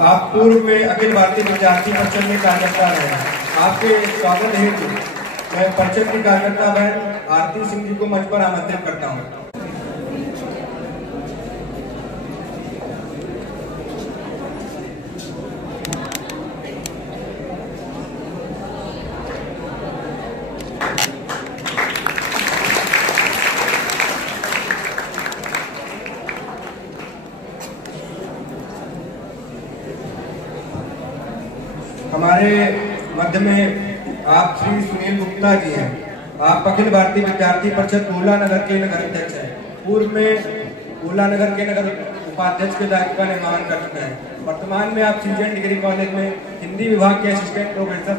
आप पूर्व में अखिल भारतीय विद्यार्थी परिषद में कार्यकर्ता रहे। आपके स्वागत हेतु मैं परिषद की कार्यकर्ता बहन आरती सिंह जी को मंच पर आमंत्रित करता हूँ। हमारे मध्य में आप श्री सुनील गुप्ता जी हैं। आप अखिल भारतीय विद्यार्थी परिषद गोला नगर के नगर अध्यक्ष हैं। पूर्व में गोला नगर के नगर उपाध्यक्ष के दायित्व का निर्वहन कर चुके हैं। वर्तमान में आप सीजन डिग्री कॉलेज में हिंदी विभाग के असिस्टेंट प्रोफेसर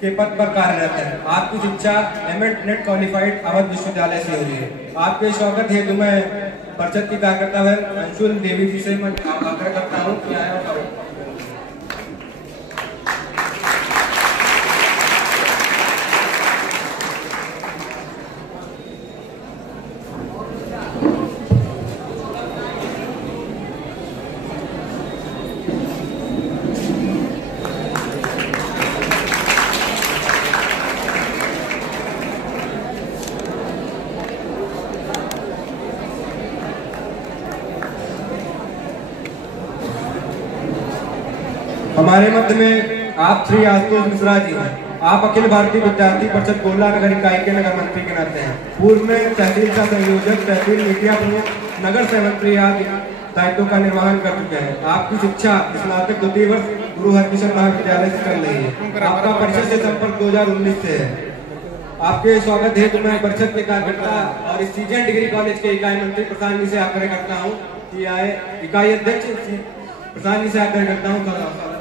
के पद पर कार्यरत हैं। आपकी शिक्षा एमएड नेट क्वालिफाइड अवध विश्वविद्यालय से हुई है। आपके स्वागत हेतु मैं परिषद की कार्यकर्ता अंशुल देवी जी से मैं आग्रह करता हूँ कि आए और हमारे मध्य में आप श्री आशुतोष मिश्रा जी हैं। आप अखिल भारतीय विद्यार्थी परिषद गोला नगर इकाई के नगर मंत्री के नाते हैं। पूर्व में तहसील का संयोजक, तहसील मीडिया प्रमुख, नगर सहमंत्री आदि दायित्वों का निर्वहन कर चुके हैं। आपकी शिक्षा स्नातक द्वितीय वर्ष गुरु हरकिशन महाविद्यालय से चल रही है। आपका परिषद से संपर्क 2019 से है। आपके स्वागत हेतु मैं परिषद के कार्यकर्ता और इस सीजन डिग्री कॉलेज के इकाई मंत्री प्रशांत जी से आग्रह करता हूँ कि आए। इकाई अध्यक्ष प्रशांत जी से आग्रह करता हूँ।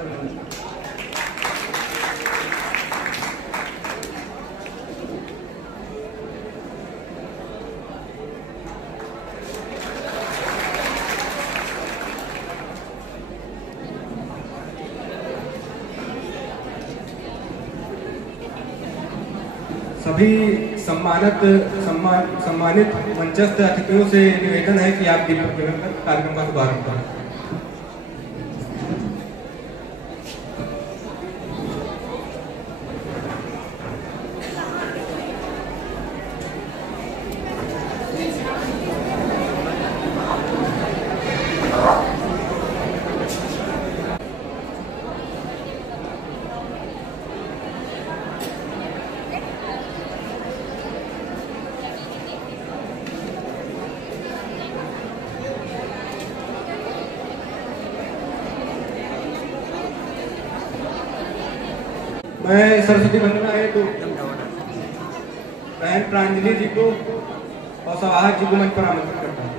सभी सम्मानित मंचस्थ अतिथियों से निवेदन है कि आप दीपक जलाकर कार्यक्रम का शुभारंभ करें। मैं सरस्वती वंदना है तो बहन प्रांजलि जी को और सवाहक जी को मंच पर आमंत्रित करता हूँ।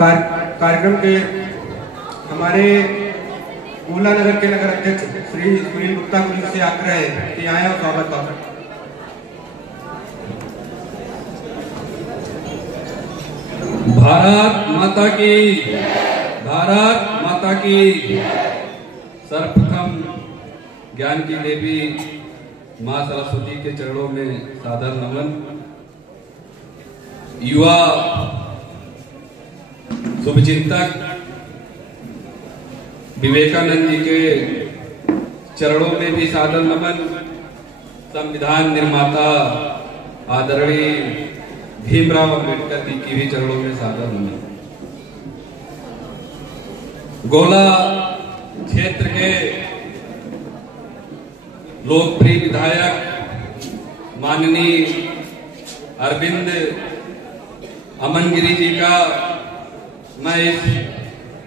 कार्यक्रम के हमारे गोला नगर के नगर अध्यक्ष श्री सुनील गुप्ता को इनसे आग्रह है कि आए और स्वागत पाओ। भारत माता की, भारत माता की। सर्वप्रथम ज्ञान की देवी मां सरस्वती के चरणों में सादर नमन। युवा शुभचिंतक विवेकानंद जी के चरणों में भी सादर नमन। संविधान निर्माता आदरणीय भीमराव अम्बेडकर जी की भी चरणों में सादर नमन। गोला क्षेत्र के लोकप्रिय विधायक माननीय अरविंद अमनगिरी जी का मैं इस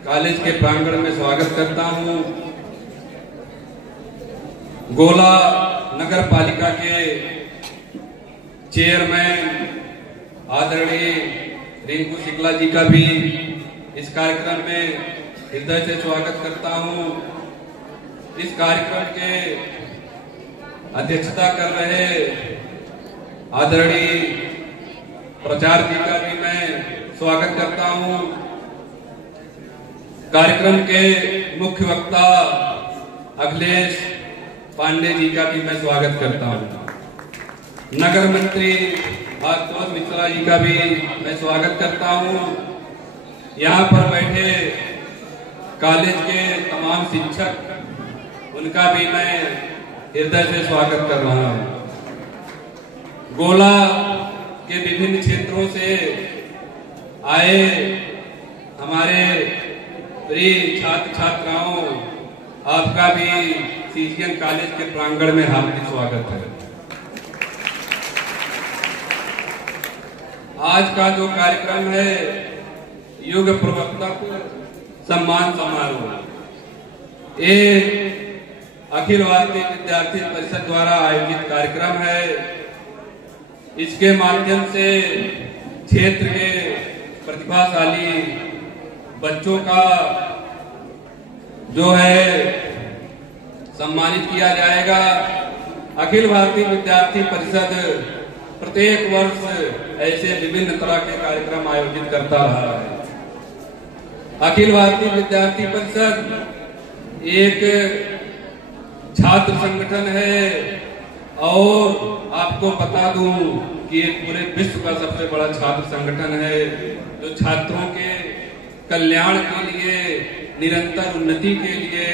कॉलेज के प्रांगण में स्वागत करता हूं। गोला नगर पालिका के चेयरमैन आदरणीय रिंकू शुक्ला जी का भी इस कार्यक्रम में हृदय से स्वागत करता हूं। इस कार्यक्रम के अध्यक्षता कर रहे आदरणीय प्रचार जी का भी मैं स्वागत करता हूं। कार्यक्रम के मुख्य वक्ता अखिलेश पांडे जी का भी मैं स्वागत करता हूं। नगर मंत्री आशुतोष मिश्रा जी का भी मैं स्वागत करता हूं। यहाँ पर बैठे कॉलेज के तमाम शिक्षक, उनका भी मैं हृदय से स्वागत कर रहा हूं। गोला के विभिन्न क्षेत्रों से आए हमारे प्रिय छात्र छात्राओं, आपका भी सीजीएन कॉलेज के प्रांगण में हार्दिक स्वागत है। आज का जो कार्यक्रम है युग प्रवर्तक सम्मान समारोह, ये अखिल भारतीय विद्यार्थी परिषद द्वारा आयोजित कार्यक्रम है। इसके माध्यम से क्षेत्र के प्रतिभाशाली बच्चों का जो है सम्मानित किया जाएगा। अखिल भारतीय विद्यार्थी परिषद प्रत्येक वर्ष ऐसे विभिन्न तरह के कार्यक्रम आयोजित करता रहा है। अखिल भारतीय विद्यार्थी परिषद एक छात्र संगठन है और आपको बता दूं कि ये पूरे विश्व का सबसे बड़ा छात्र संगठन है, जो छात्रों के कल्याण के लिए, निरंतर उन्नति के लिए,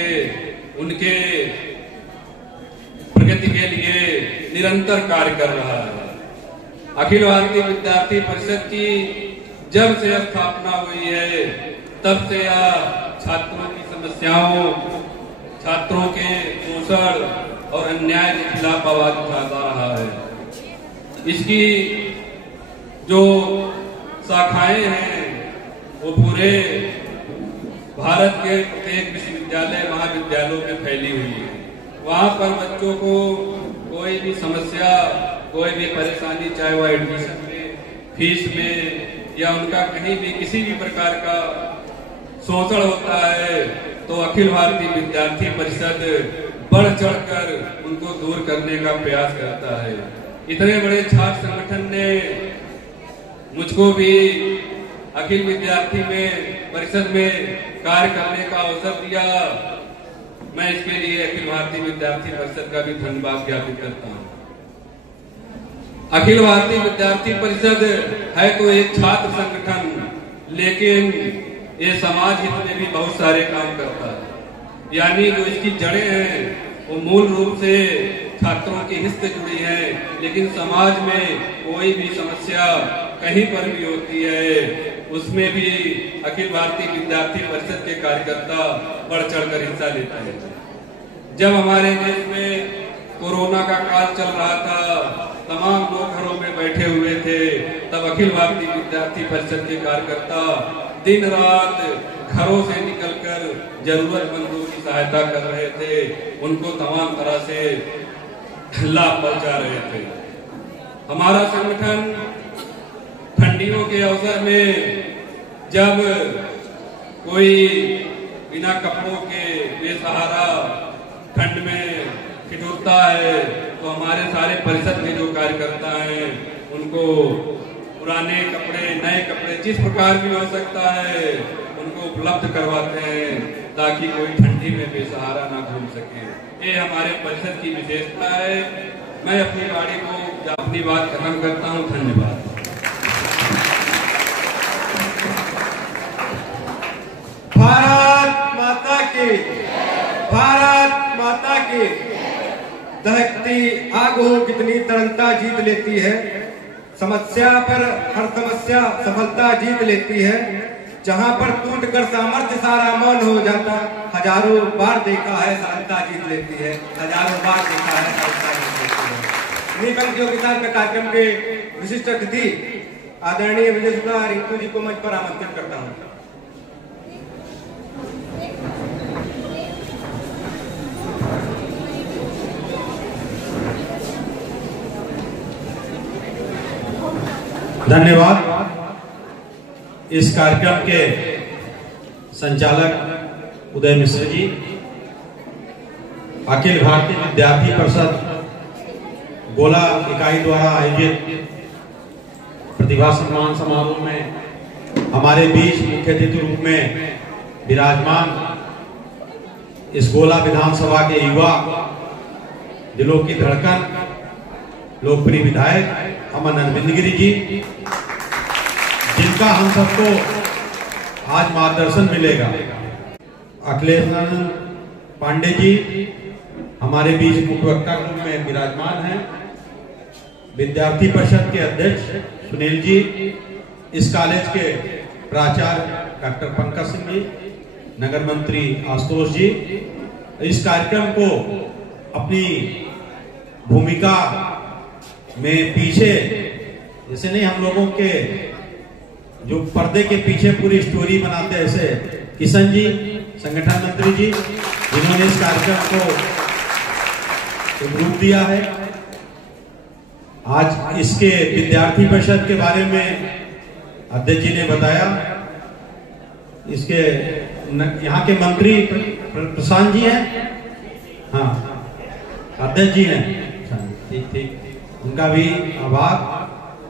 उनके प्रगति के लिए निरंतर कार्य कर रहा है। अखिल भारतीय विद्यार्थी परिषद की जब से स्थापना हुई है तब से यह छात्रों की समस्याओं, छात्रों के शोषण और अन्याय के खिलाफ आवाज उठाता रहा है। इसकी जो शाखाएं हैं वो पूरे भारत के प्रत्येक विश्वविद्यालय महाविद्यालयों में फैली हुई है। वहां पर बच्चों को कोई भी समस्या, कोई भी परेशानी, चाहे वह एडमिशन में, फीस में या उनका कहीं भी किसी भी प्रकार का शोषण होता है तो अखिल भारतीय विद्यार्थी परिषद बढ़ चढ़कर उनको दूर करने का प्रयास करता है। इतने बड़े छात्र संगठन ने मुझको भी अखिल विद्यार्थी में परिषद में कार्य करने का अवसर दिया। मैं इसके लिए अखिल भारतीय विद्यार्थी परिषद का भी धन्यवाद ज्ञापित करता हूँ। अखिल भारतीय विद्यार्थी परिषद है तो एक छात्र संगठन, लेकिन ये समाज हित में भी बहुत सारे काम करता है। यानी जो इसकी जड़ें हैं वो मूल रूप से छात्रों के हित से जुड़ी हैं, लेकिन समाज में कोई भी समस्या कहीं पर भी होती है उसमें भी अखिल भारतीय विद्यार्थी परिषद के कार्यकर्ता बढ़ चढ़कर हिस्सा लेते हैं। जब हमारे देश में कोरोना का काल चल रहा था, तमाम लोग घरों में बैठे हुए थे, तब अखिल भारतीय विद्यार्थी परिषद के कार्यकर्ता दिन रात घरों से निकलकर जरूरतमंदों की सहायता कर रहे थे, उनको तमाम तरह से लाभ पहुंचा रहे थे। हमारा संगठन ठंडियों के अवसर में जब कोई बिना कपड़ों के बेसहारा ठंड में ठिठुरता है तो हमारे सारे परिषद के जो कार्यकर्ता हैं उनको पुराने कपड़े, नए कपड़े, जिस प्रकार की आवश्यकता है उनको उपलब्ध करवाते हैं ताकि कोई ठंडी में बेसहारा ना घूम सके। ये हमारे परिषद की विशेषता है। मैं अपनी बात खत्म करता हूँ। धन्यवाद। भारत माता की, भारत माता की। दहकती आग हो कितनी तरलता जीत लेती है, समस्या पर हर समस्या सफलता जीत लेती है। जहां पर टूट कर सामर्थ्य सारा मौन हो जाता, हजारों बार देखा है सरलता जीत लेती है, हजारों बार देखा है सरलता जीत लेती है। इन्हीं पंक्तियों के साथ कार्यक्रम के विशिष्ट अतिथि आदरणीय विजय शुक्ला रिंकू जी को मंच पर आमंत्रित करता हूँ। धन्यवाद। इस कार्यक्रम के संचालक उदय मिश्र जी, अखिल भारतीय विद्यार्थी परिषद गोला इकाई द्वारा आयोजित प्रतिभा सम्मान समारोह में हमारे बीच मुख्य अतिथि रूप में विराजमान इस गोला विधानसभा के युवा, दिलों की धड़कन, लोकप्रिय विधायक अमन अरविंद गिरी जी, जिनका हम सबको आज मार्गदर्शन मिलेगा। अखिलेश पांडे जी हमारे बीच मुख्य वक्ता के रूप में विराजमान हैं। विद्यार्थी परिषद के अध्यक्ष सुनील जी, इस कॉलेज के प्राचार्य डॉक्टर पंकज सिंह जी, नगर मंत्री आशुतोष जी, इस कार्यक्रम को अपनी भूमिका में पीछे, जैसे नहीं हम लोगों के जो पर्दे के पीछे पूरी स्टोरी बनाते हैं, ऐसे किशन जी, संगठन मंत्री जी, जिन्होंने इस कार्यक्रम को एक रूप दिया है। आज इसके विद्यार्थी परिषद के बारे में अध्यक्ष जी ने बताया। इसके यहाँ के मंत्री प्रशांत जी हैं, हाँ अध्यक्ष जी हैं, ठीक ठीक, उनका भी आभार।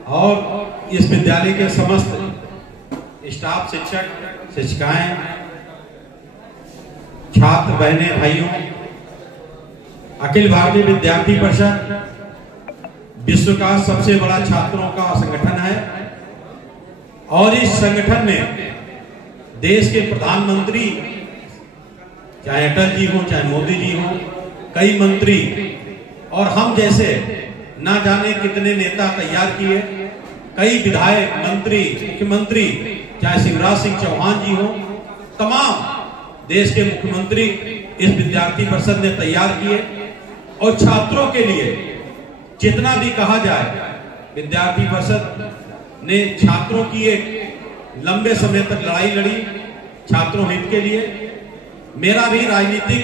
और इस विद्यालय के समस्त स्टाफ, शिक्षक, शिक्षिकाएं, छात्र बहनें, भाइयों, अखिल भारतीय विद्यार्थी परिषद विश्व का सबसे बड़ा छात्रों का संगठन है और इस संगठन में देश के प्रधानमंत्री, चाहे अटल जी हो, चाहे मोदी जी हो, कई मंत्री और हम जैसे ना जाने कितने नेता तैयार किए, कई विधायक, मंत्री, मुख्यमंत्री, चाहे शिवराज सिंह चौहान जी हो, तमाम देश के मुख्यमंत्री इस विद्यार्थी परिषद ने तैयार किए। और छात्रों के लिए जितना भी कहा जाए, विद्यार्थी परिषद ने छात्रों की एक लंबे समय तक लड़ाई लड़ी, छात्रों हित के लिए। मेरा भी राजनीतिक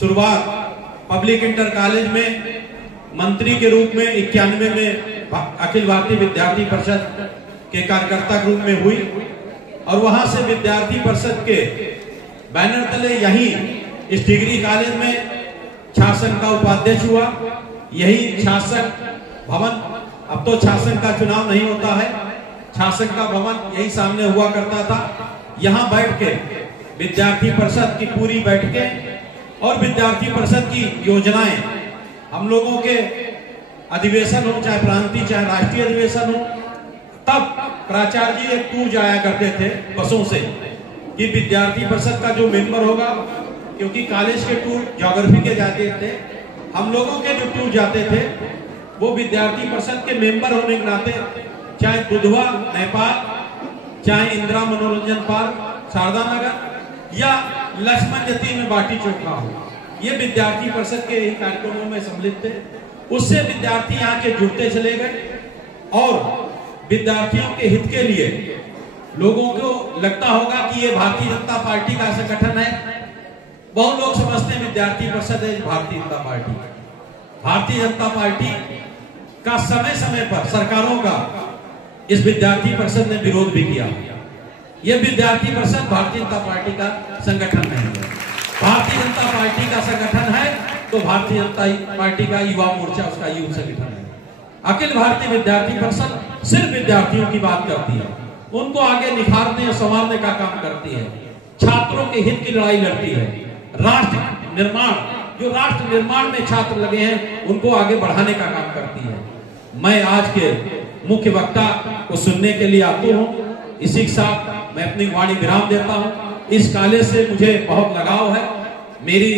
शुरुआत पब्लिक इंटर कॉलेज में मंत्री के रूप में 91 में अखिल भारतीय विद्यार्थी परिषद के कार्यकर्ता के रूप में हुई और वहां से विद्यार्थी परिषद के बैनर तले यही इस डिग्री कॉलेज में छात्र संघ का उपाध्यक्ष हुआ। यही छात्र संघ भवन, अब तो छात्र संघ का चुनाव नहीं होता है, छात्र संघ का भवन यही सामने हुआ करता था। यहाँ बैठ के विद्यार्थी परिषद की पूरी बैठकें और विद्यार्थी परिषद की योजनाएं, हम लोगों के अधिवेशन हो, चाहे प्रांतीय चाहे राष्ट्रीय अधिवेशन हो, तब प्राचार्य जी एक टूर जाया करते थे बसों से कि विद्यार्थी परिषद का जो मेंबर होगा, क्योंकि कॉलेज के टूर ज्योग्राफी के जाते थे, हम लोगों के जो टूर जाते थे वो विद्यार्थी परिषद के मेंबर होने के नाते, चाहे दुधवा नेपाल, चाहे इंदिरा मनोरंजन पार्क शारदा नगर या लक्ष्मण जती में बाटी चोखा हो, ये विद्यार्थी परिषद के यही कार्यक्रमों में सम्मिलित थे। उससे विद्यार्थी यहाँ के जुड़ते चले गए और विद्यार्थियों के हित के लिए लोगों को लगता होगा कि ये भारतीय जनता पार्टी का संगठन है। बहुत लोग समझते हैं विद्यार्थी परिषद है भारतीय जनता पार्टी। भारतीय जनता पार्टी का समय समय पर सरकारों का इस विद्यार्थी परिषद ने विरोध भी किया। यह विद्यार्थी परिषद भारतीय जनता पार्टी का संगठन नहीं है। भारतीय जनता पार्टी का संगठन है तो भारतीय जनता पार्टी का युवा मोर्चा उसका युवा संगठन है। अखिल भारतीय विद्यार्थी परिषद सिर्फ विद्यार्थियों की बात करती है, उनको आगे निखारने और संवारने का काम करती है, छात्रों के हित की लड़ाई लड़ती है। राष्ट्र निर्माण, जो राष्ट्र निर्माण में छात्र लगे हैं उनको आगे बढ़ाने का काम करती है। मैं आज के मुख्य वक्ता को सुनने के लिए आता हूँ। इसी के साथ मैं अपनी वाणी विराम देता हूँ। इस कॉलेज से मुझे बहुत लगाव है। मेरी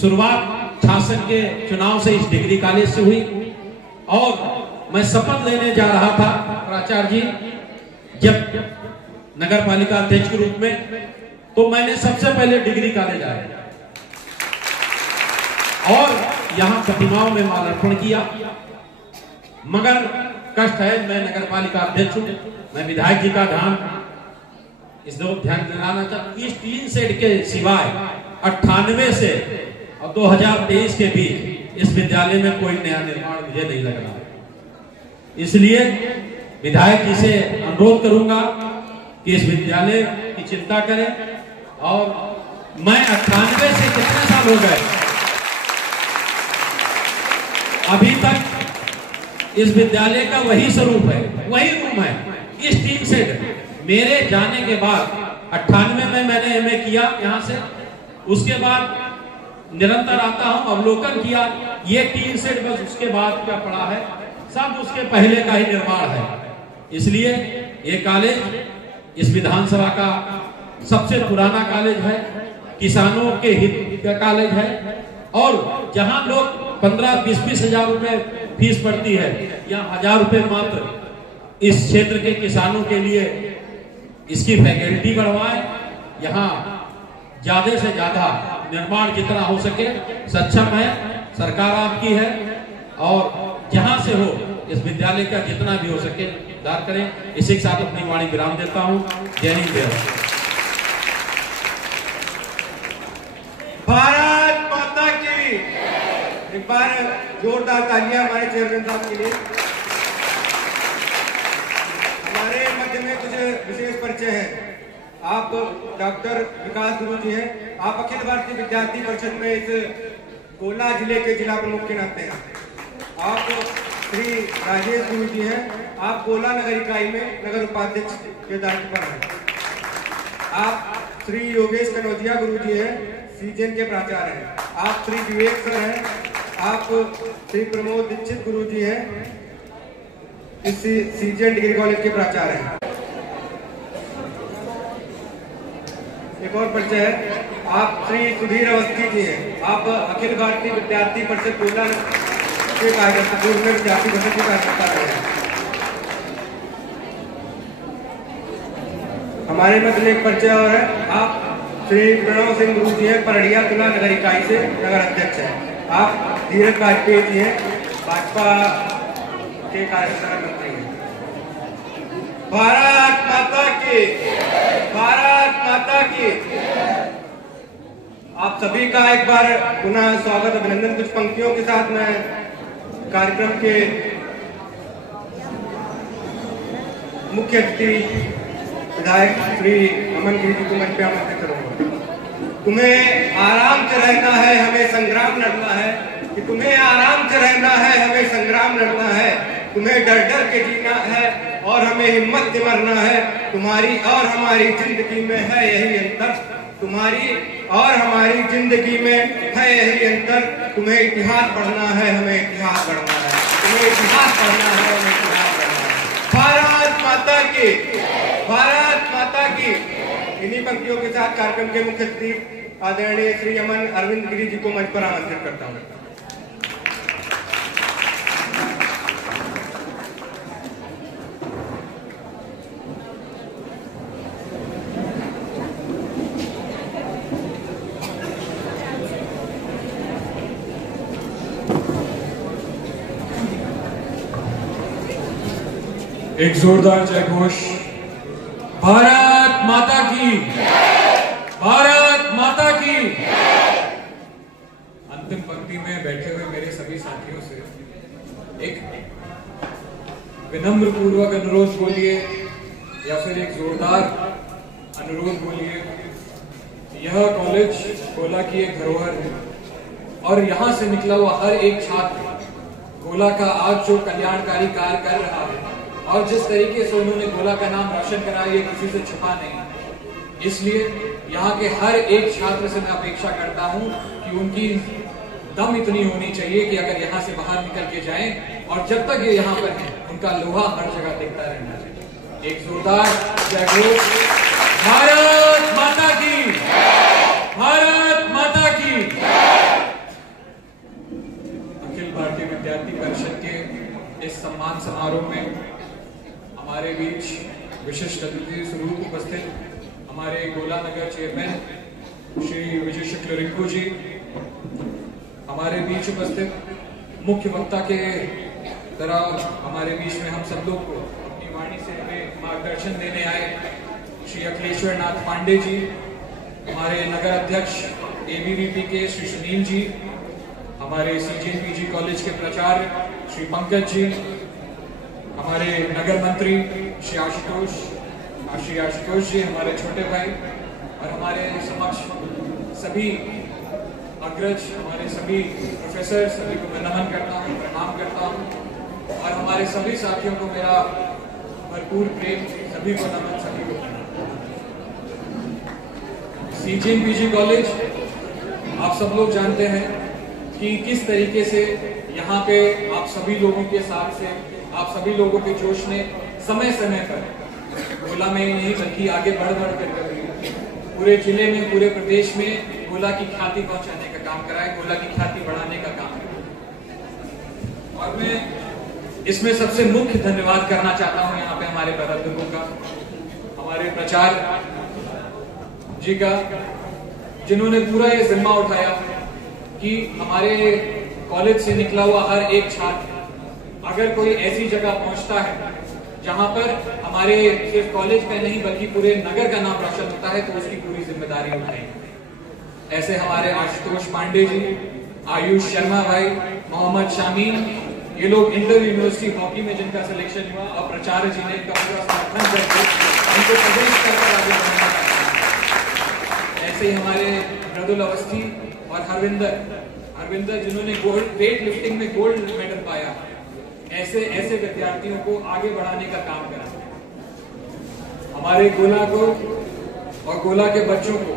शुरुआत शासन के चुनाव से इस डिग्री कॉलेज से हुई और मैं शपथ लेने जा रहा था प्राचार्य जी जब नगर पालिका अध्यक्ष के रूप में, तो मैंने सबसे पहले डिग्री कॉलेज आया और यहां प्रतिमाओं में माल्यार्पण किया। मगर कष्ट है, मैं नगर पालिका अध्यक्ष हूं, मैं विधायक जी का ध्यान दिलाना चाहता। इस 3 सेट के सिवाय 98 से और 2023 के बीच इस विद्यालय में कोई नया निर्माण मुझे नहीं लग रहा। इसलिए विधायक जी से अनुरोध करूंगा कि इस विद्यालय की चिंता करें। और मैं 98 से कितने साल हो गए, अभी तक इस विद्यालय का वही स्वरूप है, वही रूम है। इस 3 सेट मेरे जाने के बाद 98 में मैंने एमए किया यहाँ से, उसके बाद निरंतर आता हूं, अवलोकन किया। ये 3 सेट बस उसके बाद क्या पड़ा है, सब उसके पहले का ही निर्माण है। इसलिए ये कॉलेज इस विधानसभा का सबसे पुराना कॉलेज है, किसानों के हित का कॉलेज है। और जहां लोग 15-20 हजार रुपए फीस पड़ती है, यहाँ 1000 रुपए मात्र इस क्षेत्र के किसानों के लिए इसकी फैकल्टी बढ़वाएं। यहाँ ज्यादा से ज्यादा निर्माण जितना हो सके सक्षम है, सरकार आपकी है और जहां से हो इस विद्यालय का जितना भी हो सके उद्धार करें। इसी के साथ अपनी वाणी विराम देता हूं। जय हिंद, जय भारत माता की। एक बार जोरदार तालियां हमारे चेयरमैन साहब के लिए। हमारे मध्य में कुछ विशेष परिचय है। आप डॉक्टर विकास गुरु जी हैं। आप अखिल भारतीय विद्यार्थी परिषद में इस गोला जिले के जिला प्रमुख के नाते हैं। आप श्री राजेश गुरु जी हैं। आप गोला नगर इकाई में नगर उपाध्यक्ष के दायित्व पर हैं। आप श्री योगेश कनौजिया गुरु जी हैं, सीजन के प्राचार्य हैं। आप श्री विवेक सर हैं। आप श्री प्रमोद दीक्षित गुरु जी हैं, इस सीजन डिग्री कॉलेज के प्राचार्य हैं। एक और परिचय है, आप श्री सुधीर अवस्थी जी हैं। आप अखिल भारतीय विद्यार्थी परिषद गोला के कार्यकर्ता, पूर्व में विद्यार्थी परिषद के कार्यकर्ता रहे हैं। हमारे मध्य में एक परिचय और है, आप श्री प्रणव सिंह गुरु जी हैं, परड़िया तुला नगर इकाई से नगर अध्यक्ष हैं। आप धीरज वाजपेयी जी हैं, भाजपा के कार्यकर्ता मंत्री हैं। भारत माता की, भारत माता की। आप सभी का एक बार पुनः स्वागत, अभिनंदन। कुछ पंक्तियों के साथ मैं कार्यक्रम के मुख्य अतिथि विधायक श्री अमन गिरी जी को मंच पे आमंत्रित करूंगा। तुम्हें आराम से रहना है, हमें संग्राम लड़ना है। कि तुम्हें आराम से रहना है, हमें संग्राम लड़ना है। तुम्हें डर डर के जीना है और हमें हिम्मत से मरना है। तुम्हारी और हमारी जिंदगी में है यही अंतर, तुम्हारी और हमारी जिंदगी में है यही अंतर। तुम्हें इतिहास पढ़ना है, हमें इतिहास पढ़ना है। तुम्हें इतिहास पढ़ना है, हमें इतिहास पढ़ना है। भारत माता की, भारत माता की। इन्हीं पंक्तियों के साथ कार्यक्रम के मुख्य अतिथि आदरणीय श्री अमन अरविंद गिरी जी को मंच पर आमंत्रित करता हूँ। एक जोरदार जय घोष। भारत माता की, भारत माता की। अंतिम पंक्ति में बैठे हुए मेरे सभी साथियों से एक विनम्र पूर्वक अनुरोध बोलिए या फिर एक जोरदार अनुरोध बोलिए। यह कॉलेज गोला की एक धरोहर है और यहाँ से निकला हुआ हर एक छात्र गोला का आज जो कल्याणकारी कार्य कर रहा है और जिस तरीके से उन्होंने गोला का नाम रोशन करा ये किसी से छिपा नहीं। इसलिए यहाँ के हर एक छात्र से मैं अपेक्षा करता हूँ कि उनकी दम इतनी होनी चाहिए कि अगर यहाँ से बाहर निकल के जाएं और जब तक ये यहाँ पर है उनका लोहा हर जगह दिखता रहना चाहिए। एक जोरदार जय घोष। भारत माता की, भारत माता की। अखिल भारतीय विद्यार्थी परिषद के इस सम्मान समारोह में हमारे बीच विशिष्ट अतिथि स्वरूप उपस्थित हमारे गोला नगर चेयरमैन श्री विजय शुक्ल रिंकू जी, हमारे बीच उपस्थित मुख्य वक्ता के तरह हमारे बीच में हम सब लोग को अपनी वाणी से हमें मार्गदर्शन देने आए श्री अखिलेश्वर नाथ पांडे जी, हमारे नगर अध्यक्ष एबीवीपी के श्री सुनील जी, हमारे सीजेपीजी कॉलेज के प्राचार्य श्री पंकज जी, हमारे नगर मंत्री श्री आशुतोष जी, हमारे छोटे भाई और हमारे समक्ष सभी अग्रज, हमारे सभी प्रोफेसर, सभी को मैं नमन करता हूँ, प्रणाम करता हूँ और हमारे सभी साथियों को मेरा भरपूर प्रेम, सभी को नमन, सभी को प्रणाम। सीजेपीजी कॉलेज आप सब लोग जानते हैं कि किस तरीके से यहाँ पे आप सभी लोगों के साथ से, आप सभी लोगों के जोश ने समय समय पर गोला में नहीं बल्कि आगे बढ़ कर पूरे जिले में, पूरे प्रदेश में गोला की ख्याति पहुंचाने का काम करा है, गोला की ख्याति बढ़ाने का काम करा। और मैं इसमें सबसे मुख्य धन्यवाद करना चाहता हूं यहाँ पे हमारे प्रबंधकों का, हमारे प्राचार्य जी का, जिन्होंने पूरा ये जिम्मा उठाया कि हमारे कॉलेज से निकला हुआ हर एक छात्र अगर कोई ऐसी जगह पहुंचता है जहां पर हमारे सिर्फ कॉलेज का नहीं बल्कि पूरे नगर का नाम रोशन होता है तो उसकी पूरी जिम्मेदारी उठाएंगे। ऐसे हमारे आशुतोष पांडे जी, आयुष शर्मा भाई, मोहम्मद शामीन, ये लोग इंटर यूनिवर्सिटी हॉकी में जिनका सिलेक्शन हुआ और प्राचार्य जी ने इनका पूरा समर्थन करके उनको प्रदेश कर आगे बढ़ाया। ऐसे ही हमारे मृदुल अवस्थी और हरविंदर जिन्होंने वेट लिफ्टिंग में गोल्ड मेडल पाया, ऐसे विद्यार्थियों को आगे बढ़ाने का काम करा। हमारे गोला को और गोला के बच्चों को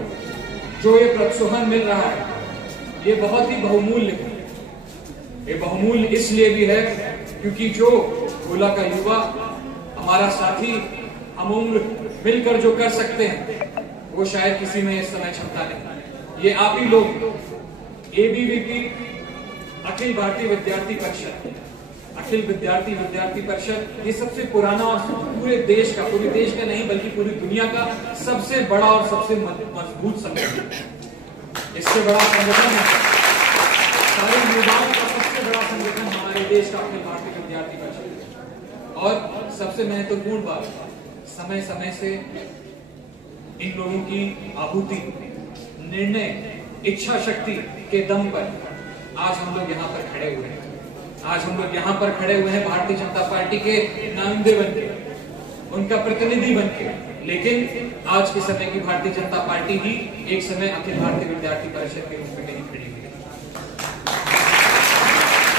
जो ये प्रोत्साहन मिल रहा है ये बहुत ही बहुमूल्य है। ये बहुमूल्य इसलिए भी है क्योंकि जो गोला का युवा, हमारा साथी, हम उम्र मिलकर जो कर सकते हैं वो शायद किसी में इस समय क्षमता नहीं। ये आप ही लोग एबीवीपी अखिल भारतीय विद्यार्थी परिषद, अखिल विद्यार्थी परिषद ये सबसे पुराना और पूरे देश का नहीं बल्कि पूरी दुनिया का सबसे बड़ा और सबसे मजबूत संगठन, इससे बड़ा संगठन है, सारे युवाओं का सबसे बड़ा संगठन हमारे देश का अखिल भारतीय विद्यार्थी परिषद। और सबसे महत्वपूर्ण बात, समय समय से इन लोगों की आहुति, निर्णय, इच्छा शक्ति के दम पर आज हम लोग यहाँ पर खड़े हुए हैं। आज हम लोग यहाँ पर खड़े हुए हैं भारतीय जनता पार्टी के नुमाइंदे बनके, उनका प्रतिनिधि बनके, लेकिन आज के समय की भारतीय जनता पार्टी ही एक समय अखिल भारतीय विद्यार्थी परिषद के रूप में नहीं खड़ी हुई।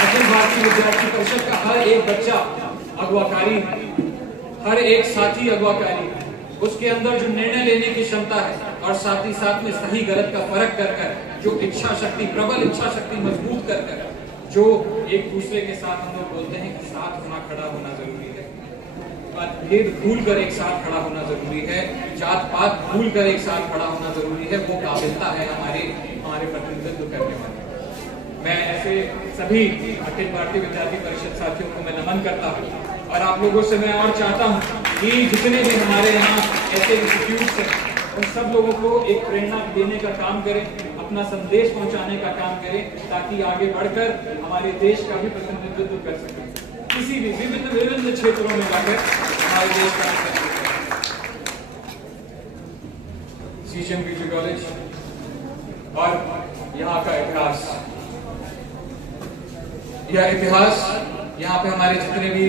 अखिल भारतीय विद्यार्थी परिषद का हर एक बच्चा अगवाकारी, हर एक साथी अगवाकारी, उसके अंदर जो निर्णय लेने की क्षमता है और साथ ही साथ में सही गलत का फर्क कर जो इच्छा शक्ति, प्रबल इच्छा शक्ति मजबूत कर जो एक दूसरे के साथ हम लोग बोलते हैं कि साथ होना, खड़ा होना जरूरी है, भेद भूल कर एक साथ खड़ा होना जरूरी है, जात पात भूल कर एक साथ खड़ा होना जरूरी है, वो काबिलता है हमारे प्रतिनिधित्व करने वाले। मैं ऐसे सभी अखिल भारतीय विद्यार्थी परिषद साथियों को मैं नमन करता हूँ और आप लोगों से मैं और चाहता हूँ कि जितने भी हमारे यहाँ ऐसे इंस्टीट्यूट हैं उन सब लोगों को एक प्रेरणा देने का काम करें, अपना संदेश पहुंचाने का काम करें ताकि आगे बढ़कर हमारे देश का भी प्रतिनिधित्व कर सकें, किसी भी विभिन्न क्षेत्रों में जाकर हमारे देश का सीजेपीजी कॉलेज और यहाँ का इतिहास, यह इतिहास यहाँ पे हमारे जितने भी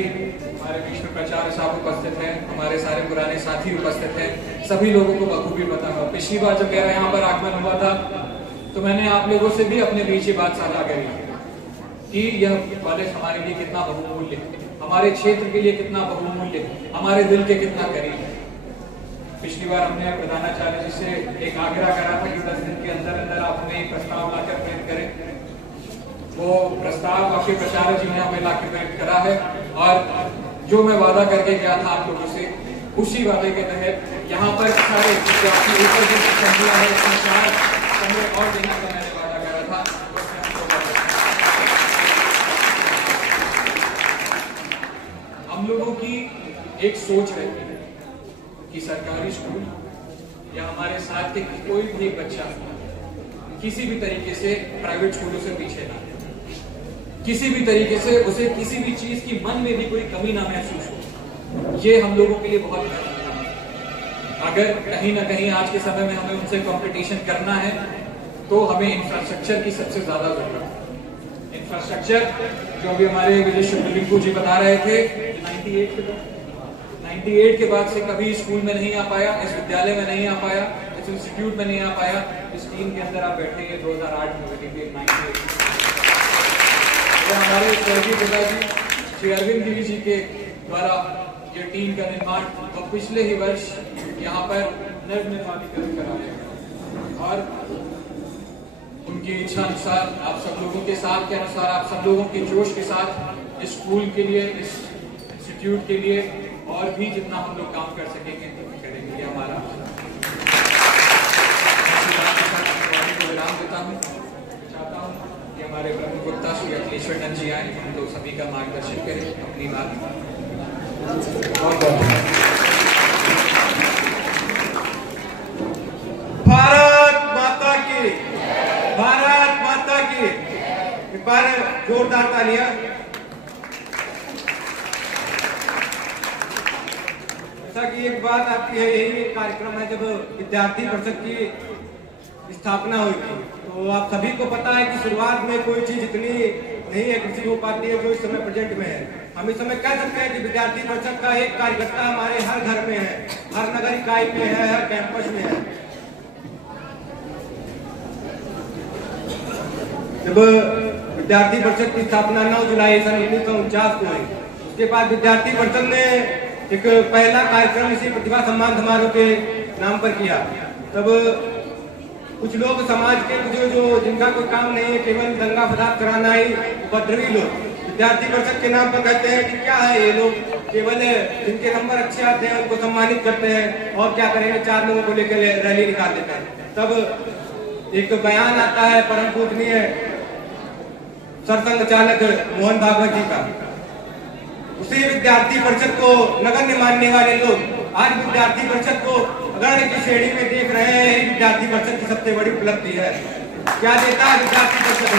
हमारे बीच में प्राचार्य साहब उपस्थित हैं, हमारे सारे पुराने साथी उपस्थित हैं, सभी लोगों को बखूबी पता है। पिछली बार जब मेरा यहाँ पर आगमन हुआ था तो मैंने आप लोगों से भी अपने बीच ये बात साझा करी कि यह कॉलेज हमारे लिए कितना बहुमूल्य है, हमारे क्षेत्र के लिए कितना बहुमूल्य है, हमारे दिल के कितना करीब है। पिछली बार हमने प्रधानाचार्य जी से एक आग्रह करा था कि 10 दिन के अंदर अंदर आप हमें एक प्रस्ताव लाकर प्रेरित करें। वो प्रस्ताव आपके प्राचार्य जी ने हमें लाकर प्रेरित करा है और जो मैं वादा करके गया था आप लोगों से, उसी वादे के तहत यहाँ पर सारे विद्यार्थी ऊपर जो संख्या है इसमें 4 कमरे और देने का मैंने वादा करा था। हम लोगों की एक सोच रहती है कि सरकारी स्कूल या हमारे साथ के कोई भी बच्चा किसी भी तरीके से प्राइवेट स्कूलों से पीछे ना, किसी भी तरीके से उसे किसी भी चीज की मन में भी कोई कमी ना महसूस हो। ये हम लोगों के लिए बहुत महत्वपूर्ण है। अगर कहीं ना कहीं आज के समय में हमें उनसे कंपटीशन करना है तो हमें इंफ्रास्ट्रक्चर की सबसे ज्यादा जरूरत है। इंफ्रास्ट्रक्चर जो अभी हमारे विजय शुक्लिंकू जी बता रहे थे, 98 के बाद से कभी स्कूल में नहीं आ पाया, इस विद्यालय में नहीं आ पाया, इस इंस्टीट्यूट में नहीं आ पाया। इस टीम के अंदर आप बैठे हैं 2008 में, 98 हमारे स्वर्गीय पिताजी श्री अरविंद गिरी जी के द्वारा ये टीम का निर्माण और पिछले ही वर्ष यहाँ पर नवनिर्माणीकरण कराया गया और उनकी इच्छा अनुसार, आप सब लोगों के साथ के अनुसार, आप सब लोगों के जोश के साथ इस स्कूल के लिए, इस इंस्टीट्यूट के लिए और भी जितना हम लोग काम कर सकेंगे करेंगे। हमारा विराम देता हूँ, चाहता हूँ कि हमारे ब्रह्म गुप्ता श्री अखिलेश्वर नंद जी आए, हम लोग सभी का मार्गदर्शन करें अपनी बात। बहुत बहुत भारत माता की, भारत माता की। एक बार जोरदार तालियां। जैसा कि एक बात आपकी है, यही एक कार्यक्रम है जब विद्यार्थी परिषद की स्थापना हुई थी, तो आप सभी को पता है कि शुरुआत में कोई चीज इतनी नहीं एग्रेसिव हो पाती है जो इस समय प्रेजेंट में है। हम इस समय कह सकते हैं कि विद्यार्थी परिषद का एक कार्यकर्ता हमारे हर घर में है, हर नगर इकाई में है, हर कैंपस में है। जब विद्यार्थी परिषद की स्थापना 9 जुलाई सन 1949 को हुई, उसके बाद विद्यार्थी परिषद ने एक पहला कार्यक्रम इसी प्रतिभा सम्मान समारोह के नाम पर किया। तब कुछ लोग समाज के जो जिनका कोई काम नहीं है, केवल दंगा फसाद कराना ही, उपद्रवी लोग विद्यार्थी परिषद के नाम पर कहते हैं कि क्या है ये लोग, केवल जिनके नंबर अच्छे आते हैं उनको सम्मानित करते हैं और क्या करेंगे, 4 लोगों को लेकर रैली निकाल देते हैं। तब एक बयान आता है परम पूजनीय सरसंघ चालक मोहन भागवत जी का। उसी विद्यार्थी परिषद को नगण्य मानने वाले लोग आज विद्यार्थी परिषद को अग्रणी की श्रेणी में देख रहे हैं। विद्यार्थी परिषद की सबसे बड़ी उपलब्धि है। क्या देता है विद्यार्थी परिषद?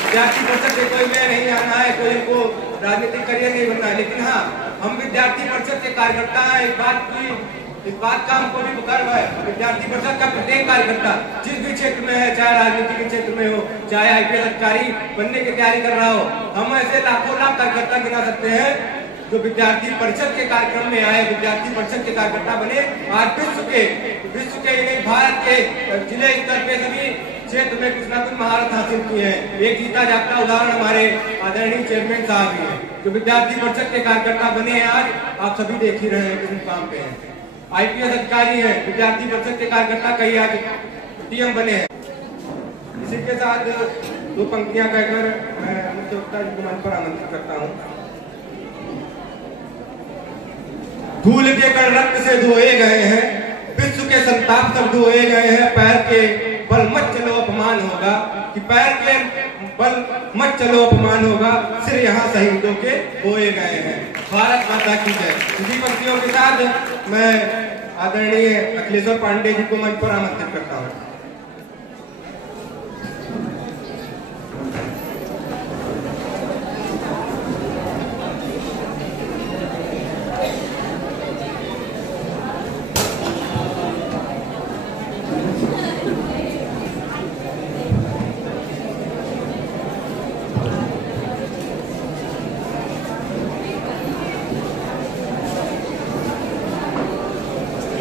विद्यार्थी परिषद से कोई में नहीं आना है, कोई इनको राजनीतिक करियर नहीं बनना है, लेकिन हाँ, हम विद्यार्थी परिषद के कार्यकर्ता हैं। इस बात का हमको भी गर्व है। विद्यार्थी परिषद का प्रत्येक कार्यकर्ता जिस भी क्षेत्र में है, चाहे राजनीति के क्षेत्र में हो, चाहे IPS अधिकारी बनने की तैयारी कर रहा हो, हम ऐसे लाखों लाख कार्यकर्ता गिना सकते हैं जो विद्यार्थी परिषद के कार्यक्रम में आए, विद्यार्थी परिषद के कार्यकर्ता बने। आज विश्व के नहीं, भारत के जिले स्तर पे सभी क्षेत्र में कुछ ना कुछ महारत हासिल की है। एक जीता जागता उदाहरण हमारे आदरणीय चेयरमैन साहब ही है जो विद्यार्थी परिषद के कार्यकर्ता बने हैं। आज आप सभी देख ही रहे हैं किस काम पे हैं। IPS अधिकारी हैं, विद्यार्थी परिषद के कार्यकर्ता कई आज DM बने हैं। इसी के साथ 2 पंक्तियां कहकर मैं मुख्य वक्ता जी को मंच पर आमंत्रित करता हूँ। धूल के कण रक्त से धोए गए हैं, विश्व के संताप सब धोए गए हैं। पैर के बल मत चलो अपमान होगा, कि पैर के बल मत चलो अपमान होगा, सिर यहाँ शहीदों के बोए गए हैं। भारत माता की जय। इसी पंक्तियों के साथ मैं आदरणीय अखिलेश्वर पांडे जी को मंच पर आमंत्रित करता हूँ।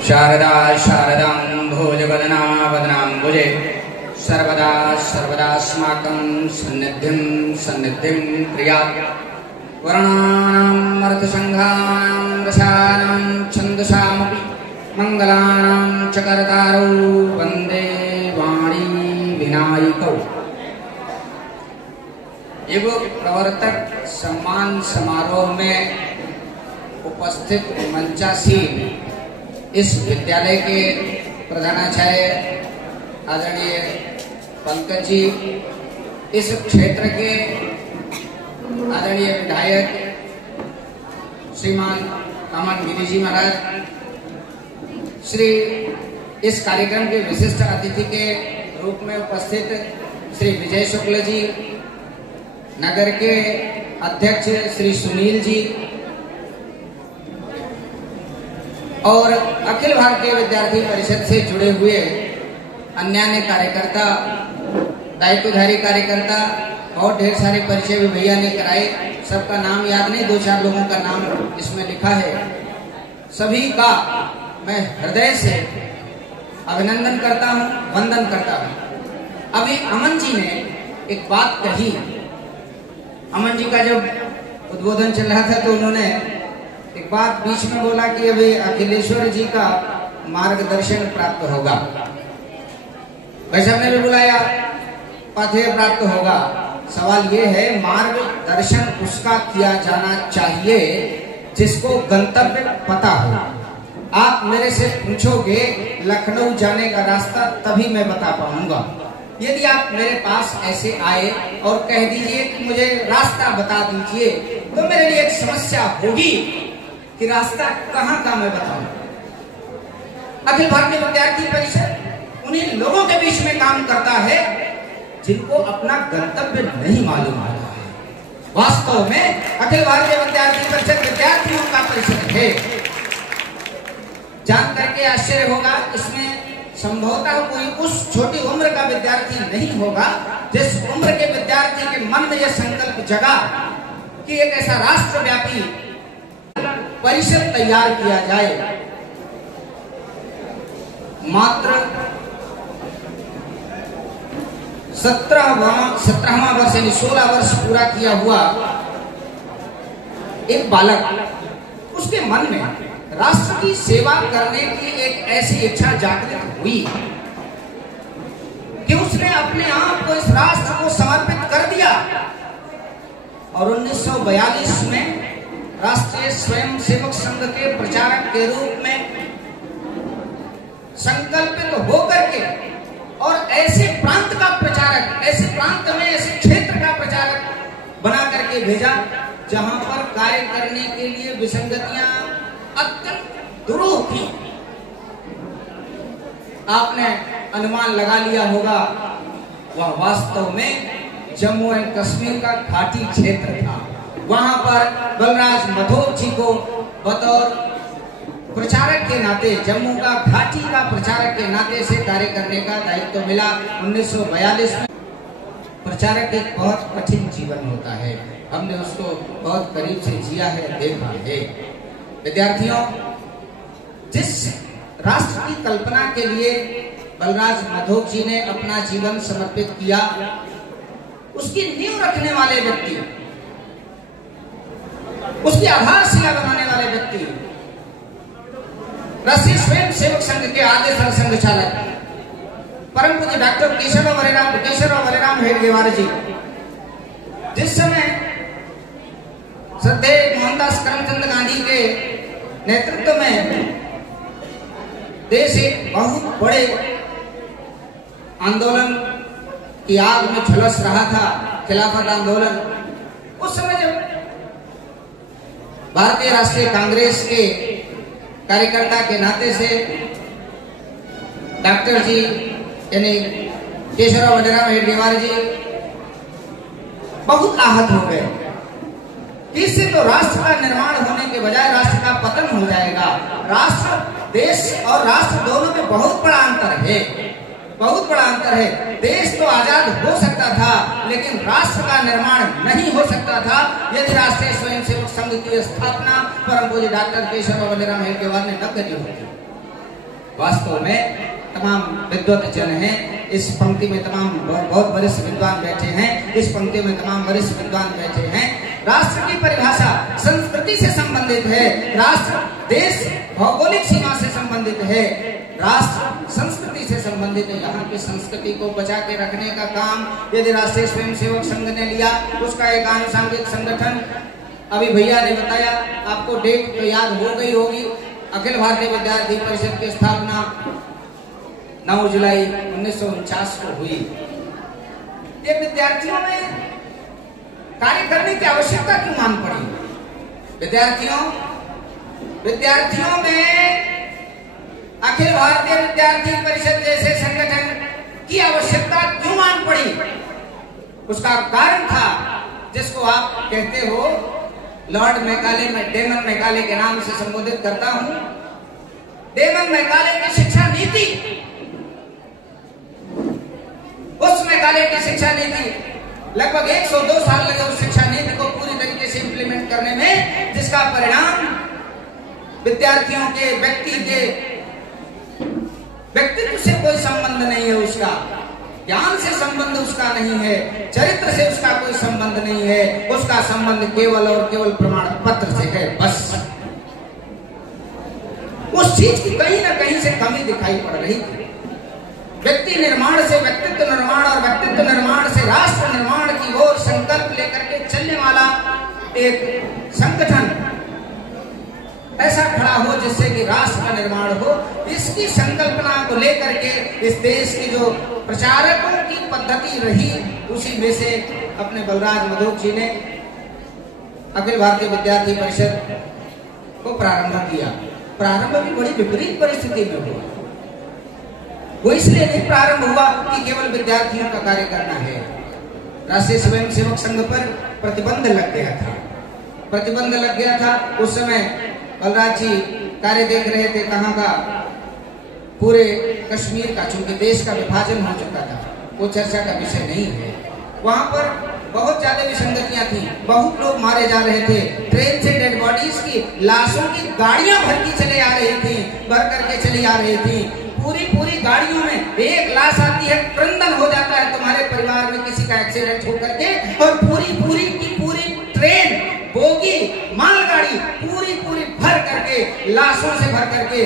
शारदा शारदां भोजवदना वदनाम्बुजे सर्वदा सर्वदास्माकं सन्निधिं सन्निधिं क्रियात् वर्णानाम् अर्थसङ्घानां रसानां छन्दसामपि मङ्गलानां च कर्तारौ वन्दे वाणी विनायकौ। युग प्रवर्तक सम्मान समारोह में उपस्थित मंचासीन इस विद्यालय के प्रधानाचार्य आदरणीय पंकज जी, इस क्षेत्र के आदरणीय विधायक श्रीमान अमन गिरी जी महाराज, श्री इस कार्यक्रम के विशिष्ट अतिथि के रूप में उपस्थित श्री विजय शुक्ल जी, नगर के अध्यक्ष श्री सुनील जी और अखिल भारतीय विद्यार्थी परिषद से जुड़े हुए अन्य कार्यकर्ता, दायित्वधारी कार्यकर्ता और ढेर सारे परिचय भी भैया ने कराए। सबका नाम याद नहीं, 2-4 लोगों का नाम इसमें लिखा है। सभी का मैं हृदय से अभिनंदन करता हूं, वंदन करता हूं। अभी अमन जी ने एक बात कही, अमन जी का जब उद्बोधन चल रहा था तो उन्होंने एक बात बीच में बोला कि अभी अखिलेश्वर जी का मार्गदर्शन प्राप्त होगा। वैसे ने भी बुलाया, पाथेय प्राप्त होगा। सवाल ये है, मार्गदर्शन उसका किया जाना चाहिए जिसको गंतव्य पता हो। आप मेरे से पूछोगे लखनऊ जाने का रास्ता, तभी मैं बता पाऊंगा। यदि आप मेरे पास ऐसे आए और कह दीजिए कि मुझे रास्ता बता दीजिए, तो मेरे लिए एक समस्या होगी कि रास्ता कहाँ का मैं बताऊं। अखिल भारतीय विद्यार्थी परिषद उन्हीं लोगों के बीच में काम करता है जिनको अपना गंतव्य नहीं मालूम होता है। वास्तव में अखिल भारतीय विद्यार्थी परिषद विद्यार्थियों का परिषद है। जान करके आश्चर्य होगा, इसमें संभवतः कोई उस छोटी उम्र का विद्यार्थी नहीं होगा जिस उम्र के विद्यार्थी के मन में यह संकल्प जगा कि एक ऐसा राष्ट्रव्यापी परिषद तैयार किया जाए। मात्र 17वां वर्ष यानी 16 वर्ष पूरा किया हुआ एक बालक, उसके मन में राष्ट्र की सेवा करने की एक ऐसी इच्छा जागृत हुई कि उसने अपने आप को इस राष्ट्र को समर्पित कर दिया और 1942 में राष्ट्रीय स्वयंसेवक संघ के प्रचारक के रूप में संकल्पित होकर के और ऐसे प्रांत का प्रचारक, ऐसे प्रांत में ऐसे क्षेत्र का प्रचारक बना करके भेजा जहां पर कार्य करने के लिए विसंगतियां अत्यंत दुरूह थी। आपने अनुमान लगा लिया होगा, वह वास्तव में जम्मू एंड कश्मीर का घाटी क्षेत्र था। वहां पर बलराज मधोक जी को बतौर प्रचारक के नाते, जम्मू का घाटी का प्रचारक के नाते से कार्य करने का दायित्व मिला 1942 में। प्रचारक एक बहुत कठिन जीवन होता है, हमने उसको बहुत करीब से जिया है, देखा है। विद्यार्थियों, जिस राष्ट्र की कल्पना के लिए बलराज मधोक जी ने अपना जीवन समर्पित किया, उसकी नींव रखने वाले व्यक्ति, उसकी आधारशिला बनाने वाले व्यक्ति राष्ट्रीय स्वयंसेवक संघ के आद्य सरसंघ चालक परम पूज्य डॉक्टर केशवराव बलिराम हेडगेवार जी, जिस समय श्रद्धेय मोहनदास करमचंद गांधी के नेतृत्व में देश एक बहुत बड़े आंदोलन की आग में झुलस रहा था, खिलाफत आंदोलन। उस समय जब भारतीय राष्ट्रीय कांग्रेस के कार्यकर्ता के नाते से डॉक्टर जी यानी केशवराव बलिराम हेडगेवार जी बहुत आहत हो गए। इससे तो राष्ट्र का निर्माण होने के बजाय राष्ट्र का पतन हो जाएगा। राष्ट्र, देश और राष्ट्र दोनों में बहुत बड़ा अंतर है, बहुत बड़ा अंतर है। देश तो आजाद हो सकता था, लेकिन राष्ट्र का निर्माण नहीं हो सकता था यदि राष्ट्रीय स्वयंसेवक संघ की स्थापना परम पूज्य डॉक्टर केशवराव बलिराम हेडगेवार ने न करी होती। वास्तव में तमाम विद्वत जन हैं। इस पंक्ति में तमाम बहुत वरिष्ठ विद्वान बैठे हैं, इस पंक्ति में तमाम वरिष्ठ विद्वान बैठे हैं। राष्ट्र की परिभाषा संस्कृति से संबंधित है, राष्ट्र देश भौगोलिक सीमा से संबंधित है, राष्ट्र संस्कृति से संबंधित है। यहाँ की संस्कृति को बचा के रखने का काम यदि राष्ट्रीय स्वयंसेवक संघ ने लिया, उसका एक आनुषंगिक संगठन, अभी भैया ने बताया, आपको डेट तो याद हो गई होगी, अखिल भारतीय विद्यार्थी परिषद की स्थापना 9 जुलाई 1949 को हुई। ये विद्यार्थियों में कार्य करने की आवश्यकता क्यों मान पड़ी? विद्यार्थियों में अखिल भारतीय विद्यार्थी परिषद जैसे संगठन की आवश्यकता क्यों मान पड़ी? उसका कारण था जिसको आप कहते हो लॉर्ड मैकाले, मैं डेमन मैकाले के नाम से संबोधित करता हूं। डेमन मैकाले की शिक्षा नीति, उस मैकाले की शिक्षा नीति लगभग 102 साल लगे उस शिक्षा नीति को पूरी तरीके से इंप्लीमेंट करने में, जिसका परिणाम विद्यार्थियों के व्यक्तित्व से कोई संबंध नहीं है, उसका ज्ञान से संबंध उसका नहीं है, चरित्र से उसका कोई संबंध नहीं है, उसका संबंध केवल और केवल प्रमाण पत्र से है। बस उस चीज की कहीं ना कहीं से कमी दिखाई पड़ रही थी। व्यक्ति निर्माण से व्यक्तित्व निर्माण और व्यक्तित्व निर्माण से राष्ट्र निर्माण की ओर संकल्प लेकर के चलने वाला एक संगठन ऐसा खड़ा हो जिससे कि राष्ट्र का निर्माण हो, इसकी संकल्पना को लेकर के इस देश की जो प्रचारकों की पद्धति रही, उसी में से अपने बलराज मधोक जी ने अखिल भारतीय विद्यार्थी परिषद को प्रारंभ किया। प्रारंभ भी बड़ी विपरीत परिस्थिति में हुआ। वो इसलिए नहीं प्रारंभ हुआ कि केवल विद्यार्थियों का कार्य करना है। राष्ट्रीय स्वयंसेवक संघ पर प्रतिबंध लग गया था। उस समय बलराज जी कार्य देख रहे थे कहाँ का, पूरे कश्मीर का, चूंकि देश का विभाजन हो चुका था, वो चर्चा का विषय नहीं है। वहां पर बहुत ज्यादा विसंगतियां थी, बहुत लोग मारे जा रहे थे, ट्रेन से डेड बॉडीज की लाशों की गाड़ियां भर करके चली आ रही थी। पूरी गाड़ियों में एक लाश आती है, क्रंदन हो जाता है तुम्हारे परिवार में किसी का एक्सीडेंट होकर के, और पूरी ट्रेन, बोगी, मालगाड़ी पूरी भर करके, लाशों से भर करके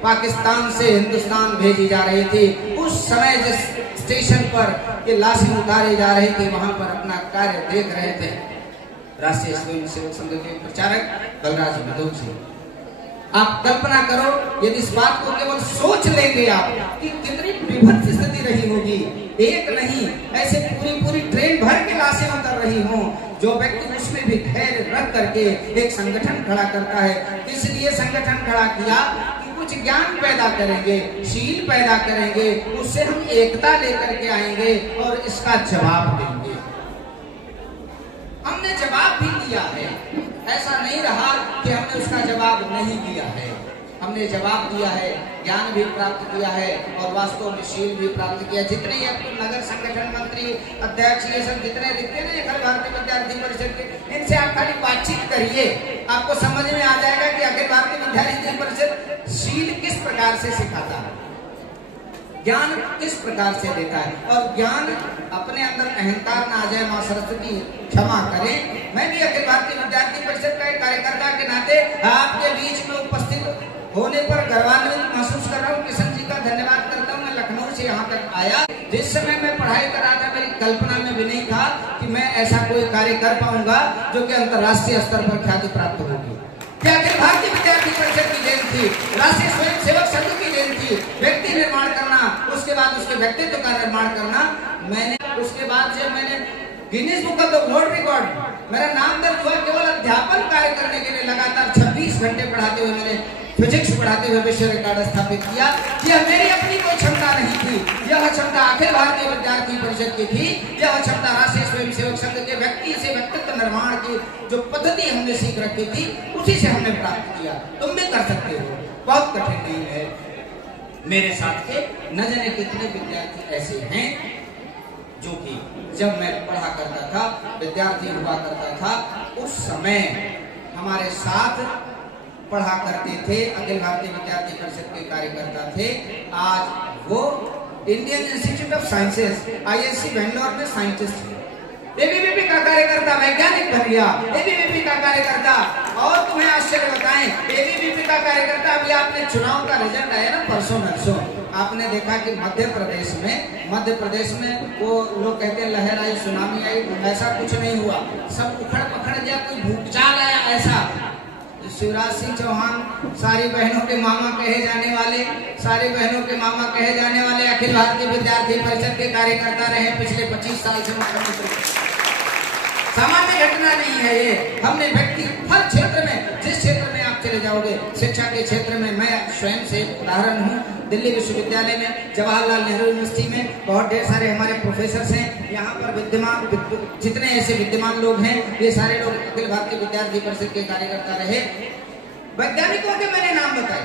पाकिस्तान से हिंदुस्तान भेजी जा रही थी। उस समय जिस स्टेशन पर ये लाशें उतारी जा रही थी, वहां पर अपना कार्य देख रहे थे राष्ट्रीय स्वयंसेवक संघ के प्रचारक बलराज मधोक जी। आप कल्पना करो, यदि इस बात को केवल सोच लेंगे आप कि कितनी विभत्स स्थिति रही होगी। एक नहीं, ऐसे पूरी ट्रेन भर के लाशें उतर रही हों। जो व्यक्ति उसमें भी धैर्य रख करके एक संगठन खड़ा करता है, इसलिए संगठन खड़ा किया कि कुछ ज्ञान पैदा करेंगे, शील पैदा करेंगे, उससे हम एकता लेकर के आएंगे और इसका जवाब देंगे। हमने जवाब भी दिया है, ऐसा नहीं रहा कि हमने उसका जवाब नहीं दिया है। हमने जवाब दिया है, ज्ञान भी प्राप्त किया है और वास्तव में शील भी प्राप्त किया। जितने आपको नगर संगठन मंत्री, अध्यक्ष, ये सब जितने दिखते हैं अखिल भारतीय विद्यार्थी परिषद के, इनसे आप खाली बातचीत करिए, आपको समझ में आ जाएगा कि अखिल भारतीय विद्यार्थी परिषद शील किस प्रकार से सिखाता है, ज्ञान किस प्रकार से देता है। और ज्ञान अपने अंदर अहंकार ना आ जाए, मां सरस्वती क्षमा करें। मैं भी अखिल भारतीय विद्यार्थी परिषद का एक कार्यकर्ता के नाते आपके बीच में उपस्थित होने पर गर्वान्वित महसूस कर रहा हूँ। किशन जी का धन्यवाद करता हूँ। मैं लखनऊ से यहाँ तक आया, जिस समय मैं पढ़ाई कर रहा था, मेरी कल्पना में भी नहीं था कि मैं ऐसा कोई कार्य कर पाऊंगा जो कि अंतर्राष्ट्रीय स्तर पर ख्याति प्राप्त होगी। क्या अखिल भारतीय विद्यार्थी परिषद की देन थी, राष्ट्रीय स्वयंसेवक संघ की देन थी। व्यक्ति निर्माण करना, उसके बाद उसके व्यक्तित्व का निर्माण करना। उसके बाद जब मैंने Guinness book of the world record मेरा नाम दर्ज हुआ, केवल अध्यापन कार्य करने के लिए लगातार 26 घंटे पढ़ाते हुए मैंने फिजिक्स पढ़ाते हुए विश्व रिकॉर्ड स्थापित किया। यह मेरी अपनी कोई क्षमता नहीं थी, यह क्षमता अखिल भारतीय विद्यार्थी परिषद की थी। यह क्षमता राष्ट्रीय स्वयंसेवक संघ के व्यक्ति से व्यक्तित्व निर्माण की जो पद्धति हमने सीख रखी थी, उसी से हमने प्राप्त किया। तुम भी कर सकते हो, बहुत कठिन नहीं है। मेरे साथ के न जाने कितने विद्यार्थी ऐसे हैं जो कि जब मैं पढ़ा करता था, विद्यार्थी हुआ करता था, उस समय हमारे साथ पढ़ा करते थे, अखिल भारतीय विद्यार्थी परिषद के कार्यकर्ता थे। आज वो Indian institute of sciences IISc Bangalore में साइंटिस्ट है। एबीवीपी का कार्यकर्ता वैज्ञानिक बन गया, एबीवीपी का कार्यकर्ता। और तुम्हें आश्चर्य बताएं, एबीवीपी का कार्यकर्ता, अभी आपने चुनाव का रिजल्ट आया ना परसों नरसों, आपने देखा कि मध्य प्रदेश में वो लोग कहते हैं लहर आई, सुनामी आई, ऐसा कुछ नहीं हुआ। सब उखड़ पखड़ गया, कोई भूचाल आया ऐसा। शिवराज सिंह चौहान सारी बहनों के मामा कहे जाने वाले अखिल भारतीय विद्यार्थी परिषद के कार्यकर्ता रहे पिछले 25 साल से मुख्यमंत्री। सामान्य घटना नहीं है ये। हमने व्यक्ति हर क्षेत्र में, जिस क्षेत्र में आप चले जाओगे, शिक्षा के क्षेत्र में मैं स्वयं से उदाहरण हूँ। दिल्ली विश्वविद्यालय में, जवाहरलाल नेहरू यूनिवर्सिटी में बहुत ढेर सारे हमारे प्रोफेसर हैं। यहाँ पर विद्यमान जितने ऐसे विद्यमान लोग हैं, ये सारे लोग अखिल भारतीय विद्यार्थी परिषद के कार्यकर्ता रहे। वैज्ञानिकों के मैंने नाम बताए,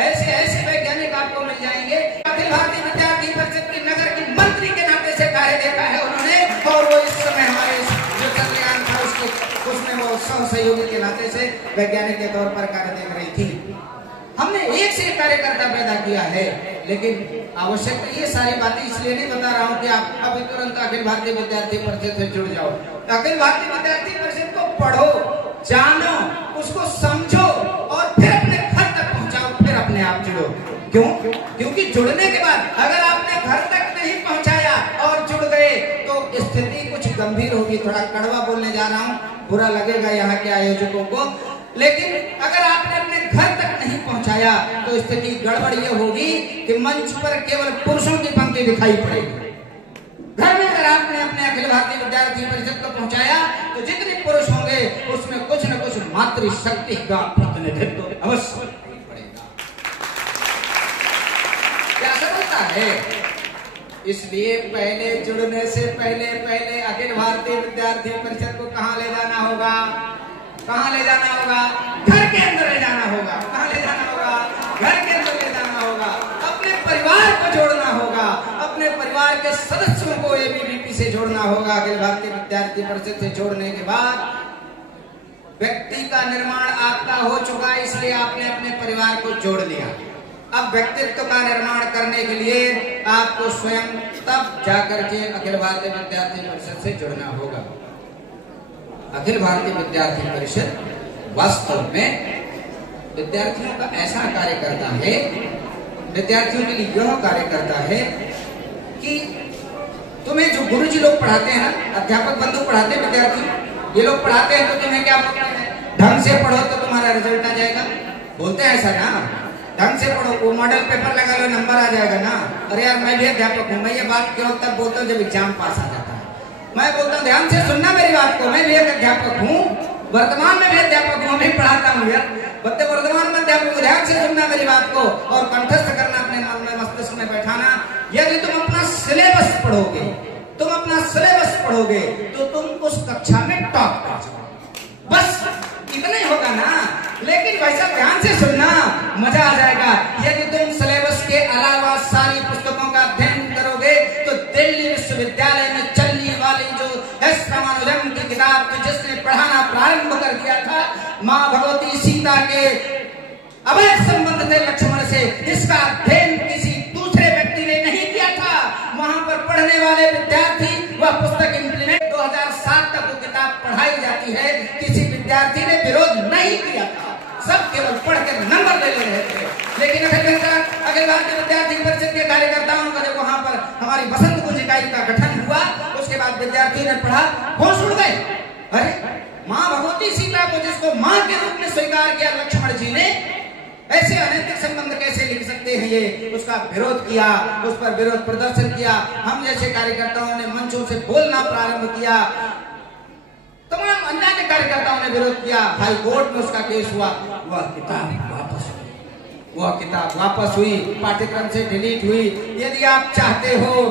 ऐसे वैज्ञानिक आपको मिल जाएंगे। अखिल भारतीय विद्यार्थी परिषद की नगर की मंत्री के नाते से कार्य देखा है उन्होंने, और वो इस समय हमारे जो चंद्रयान था उसमें वो सहयोगी के नाते से वैज्ञानिक के तौर पर कार्य देख रही थी। हमने एक से एक कार्यकर्ता पैदा किया है, लेकिन आवश्यकता ये सारी बातें इसलिए नहीं बता रहा हूँ कि आप अभी तुरंत अखिल भारतीय विद्यार्थी परिषद से जुड़ जाओ। अखिल भारतीय विद्यार्थी परिषद को पढ़ो, जानो, उसको समझो और फिर अपने घर तक पहुंचाओ, फिर अपने आप जुड़ो। क्यों? क्योंकि जुड़ने के बाद अगर आपने घर तक नहीं पहुंचाया और जुड़ गए तो स्थिति कुछ गंभीर होगी। थोड़ा कड़वा बोलने जा रहा हूँ, बुरा लगेगा यहाँ के आयोजकों को, लेकिन अगर आपने अपने घर तक नहीं पहुंचाया तो स्थिति गड़बड़ ये होगी कि मंच पर केवल पुरुषों की पंक्ति दिखाई पड़ेगी। घर में अगर आपने अपने अखिल भारतीय विद्यार्थी परिषद को पहुंचाया तो जितने पुरुष होंगे उसमें कुछ न कुछ मातृशक्ति का प्रतिनिधित्व अवश्य पड़ेगा। क्या सरलता है? इसलिए पहले जुड़ने से पहले अखिल भारतीय विद्यार्थी परिषद को कहाँ ले जाना होगा? घर के अंदर ले जाना होगा। कहाँ ले जाना होगा? घर के अंदर ले जाना होगा। अपने परिवार को जोड़ना होगा, अपने परिवार के सदस्यों को एबीवीपी से जोड़ना होगा। अखिल भारतीय विद्यार्थी परिषद से जोड़ने के बाद व्यक्ति का निर्माण आपका हो चुका, इसलिए आपने अपने परिवार को जोड़ लिया। अब व्यक्तित्व का निर्माण करने के लिए आपको स्वयं तब जाकर के अखिल भारतीय विद्यार्थी परिषद से जुड़ना होगा। अखिल भारतीय विद्यार्थी परिषद वास्तव में विद्यार्थियों का ऐसा कार्य करता है, विद्यार्थियों के लिए यह कार्य करता है कि तुम्हें जो गुरुजी लोग पढ़ाते हैं ना, अध्यापक बंधु पढ़ाते हैं विद्यार्थियों, ये लोग पढ़ाते हैं तो तुम्हें क्या बोलते हैं? ढंग से पढ़ो तो तुम्हारा रिजल्ट आ जाएगा। बोलते हैं ऐसा ना, ढंग से पढ़ो, वो मॉडल पेपर लगा लो, नंबर आ जाएगा ना। अरे यार, मैं भी अध्यापक हूँ, मैं ये बात क्यों तब बोलता हूँ जब एग्जाम पास आ जाता है। मैं बोलता हूँ ध्यान से सुनना मेरी बात को, मैं भी एक अध्यापक हूँ, वर्तमान में भी अध्यापक हूँ, मैं पढ़ाता हूँ यार, बच्चे वर्तमान में अध्यापक हूँ। ध्यान से सुनना मेरी बात को और कंठस्थ करना, अपने मन में मस्तिष्क में बैठाना। यदि तुम अपना सिलेबस पढ़ोगे तो तुम उस कक्षा में टॉप कर जाओगे। बस इतना ही होगा ना। लेकिन भाई साहब ध्यान से सुनना, मजा आ जाएगा। यदि तुम सिलेबस के अलावा सारी पुस्तकों का अध्ययन करोगे तो दिल्ली विश्वविद्यालय में चलने वाली जो एस रामानुजन की किताब थी, जिसने पढ़ाना प्रारंभ कर दिया था, माँ भगवती सीता के अवैध संबंध थे लक्ष्मण से, इसका अध्ययन किसी दूसरे व्यक्ति ने नहीं किया था। वहां पर पढ़ने वाले विद्यार्थी वह पुस्तक इम्प्लीमेंट 2007 तक वो किताब पढ़ाई जाती है, किसी विद्यार्थी ने विरोध नहीं किया था, सब केवल पढ़कर नंबर ले रहे थे। लेकिन अखिल भारतीय विद्यार्थी परिषद के कार्यकर्ताओं का जब वहां पर हमारी बसंत कुंज इकाई का गठन हुआ, उसके बाद विद्यार्थी ने पढ़ा, होश उड़ गए। अरे माँ भगवती सीता को जिसको माँ के रूप में स्वीकार किया लक्ष्मण जी ने, ऐसे अनैतिक संबंध कैसे लिख सकते हैं? ये उसका विरोध किया, उस पर विरोध प्रदर्शन किया। हम जैसे कार्यकर्ताओं ने मंचों से बोलना प्रारंभ किया, तमाम अन्य कार्यकर्ताओं ने विरोध किया। हाई कोर्ट में उसका केस हुआ, वह किताब वापस हुई, पाठ्यक्रम से डिलीट हुई। यदि आप चाहते हो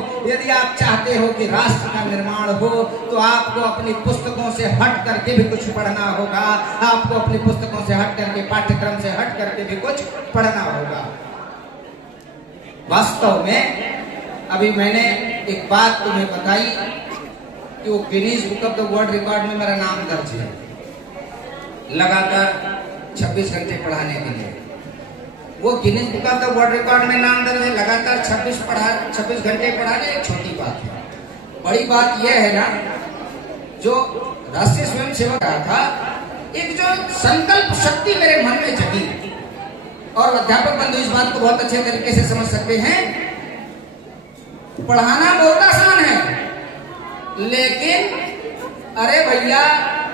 कि राष्ट्र का निर्माण हो तो आपको अपनी पुस्तकों से हट करके भी कुछ पढ़ना होगा, आपको अपनी पुस्तकों से हट करके, पाठ्यक्रम से हट करके भी कुछ पढ़ना होगा। वास्तव में अभी मैंने एक बात तुम्हें बताई कि वो Guinness book of the world record में मेरा नाम दर्ज है। लगातार 26 घंटे पढ़ाने के लिए। वो Guinness book of the world record में नाम दर्ज है। लगातार 26 घंटे पढ़ाने एक छोटी बात है। बड़ी बात यह है ना, जो राष्ट्रीय स्वयं सेवक था, एक जो संकल्प शक्ति मेरे मन में जगी, और अध्यापक बंधु इस बात को बहुत अच्छे तरीके से समझ सकते हैं। पढ़ाना बहुत आसान है, लेकिन अरे भैया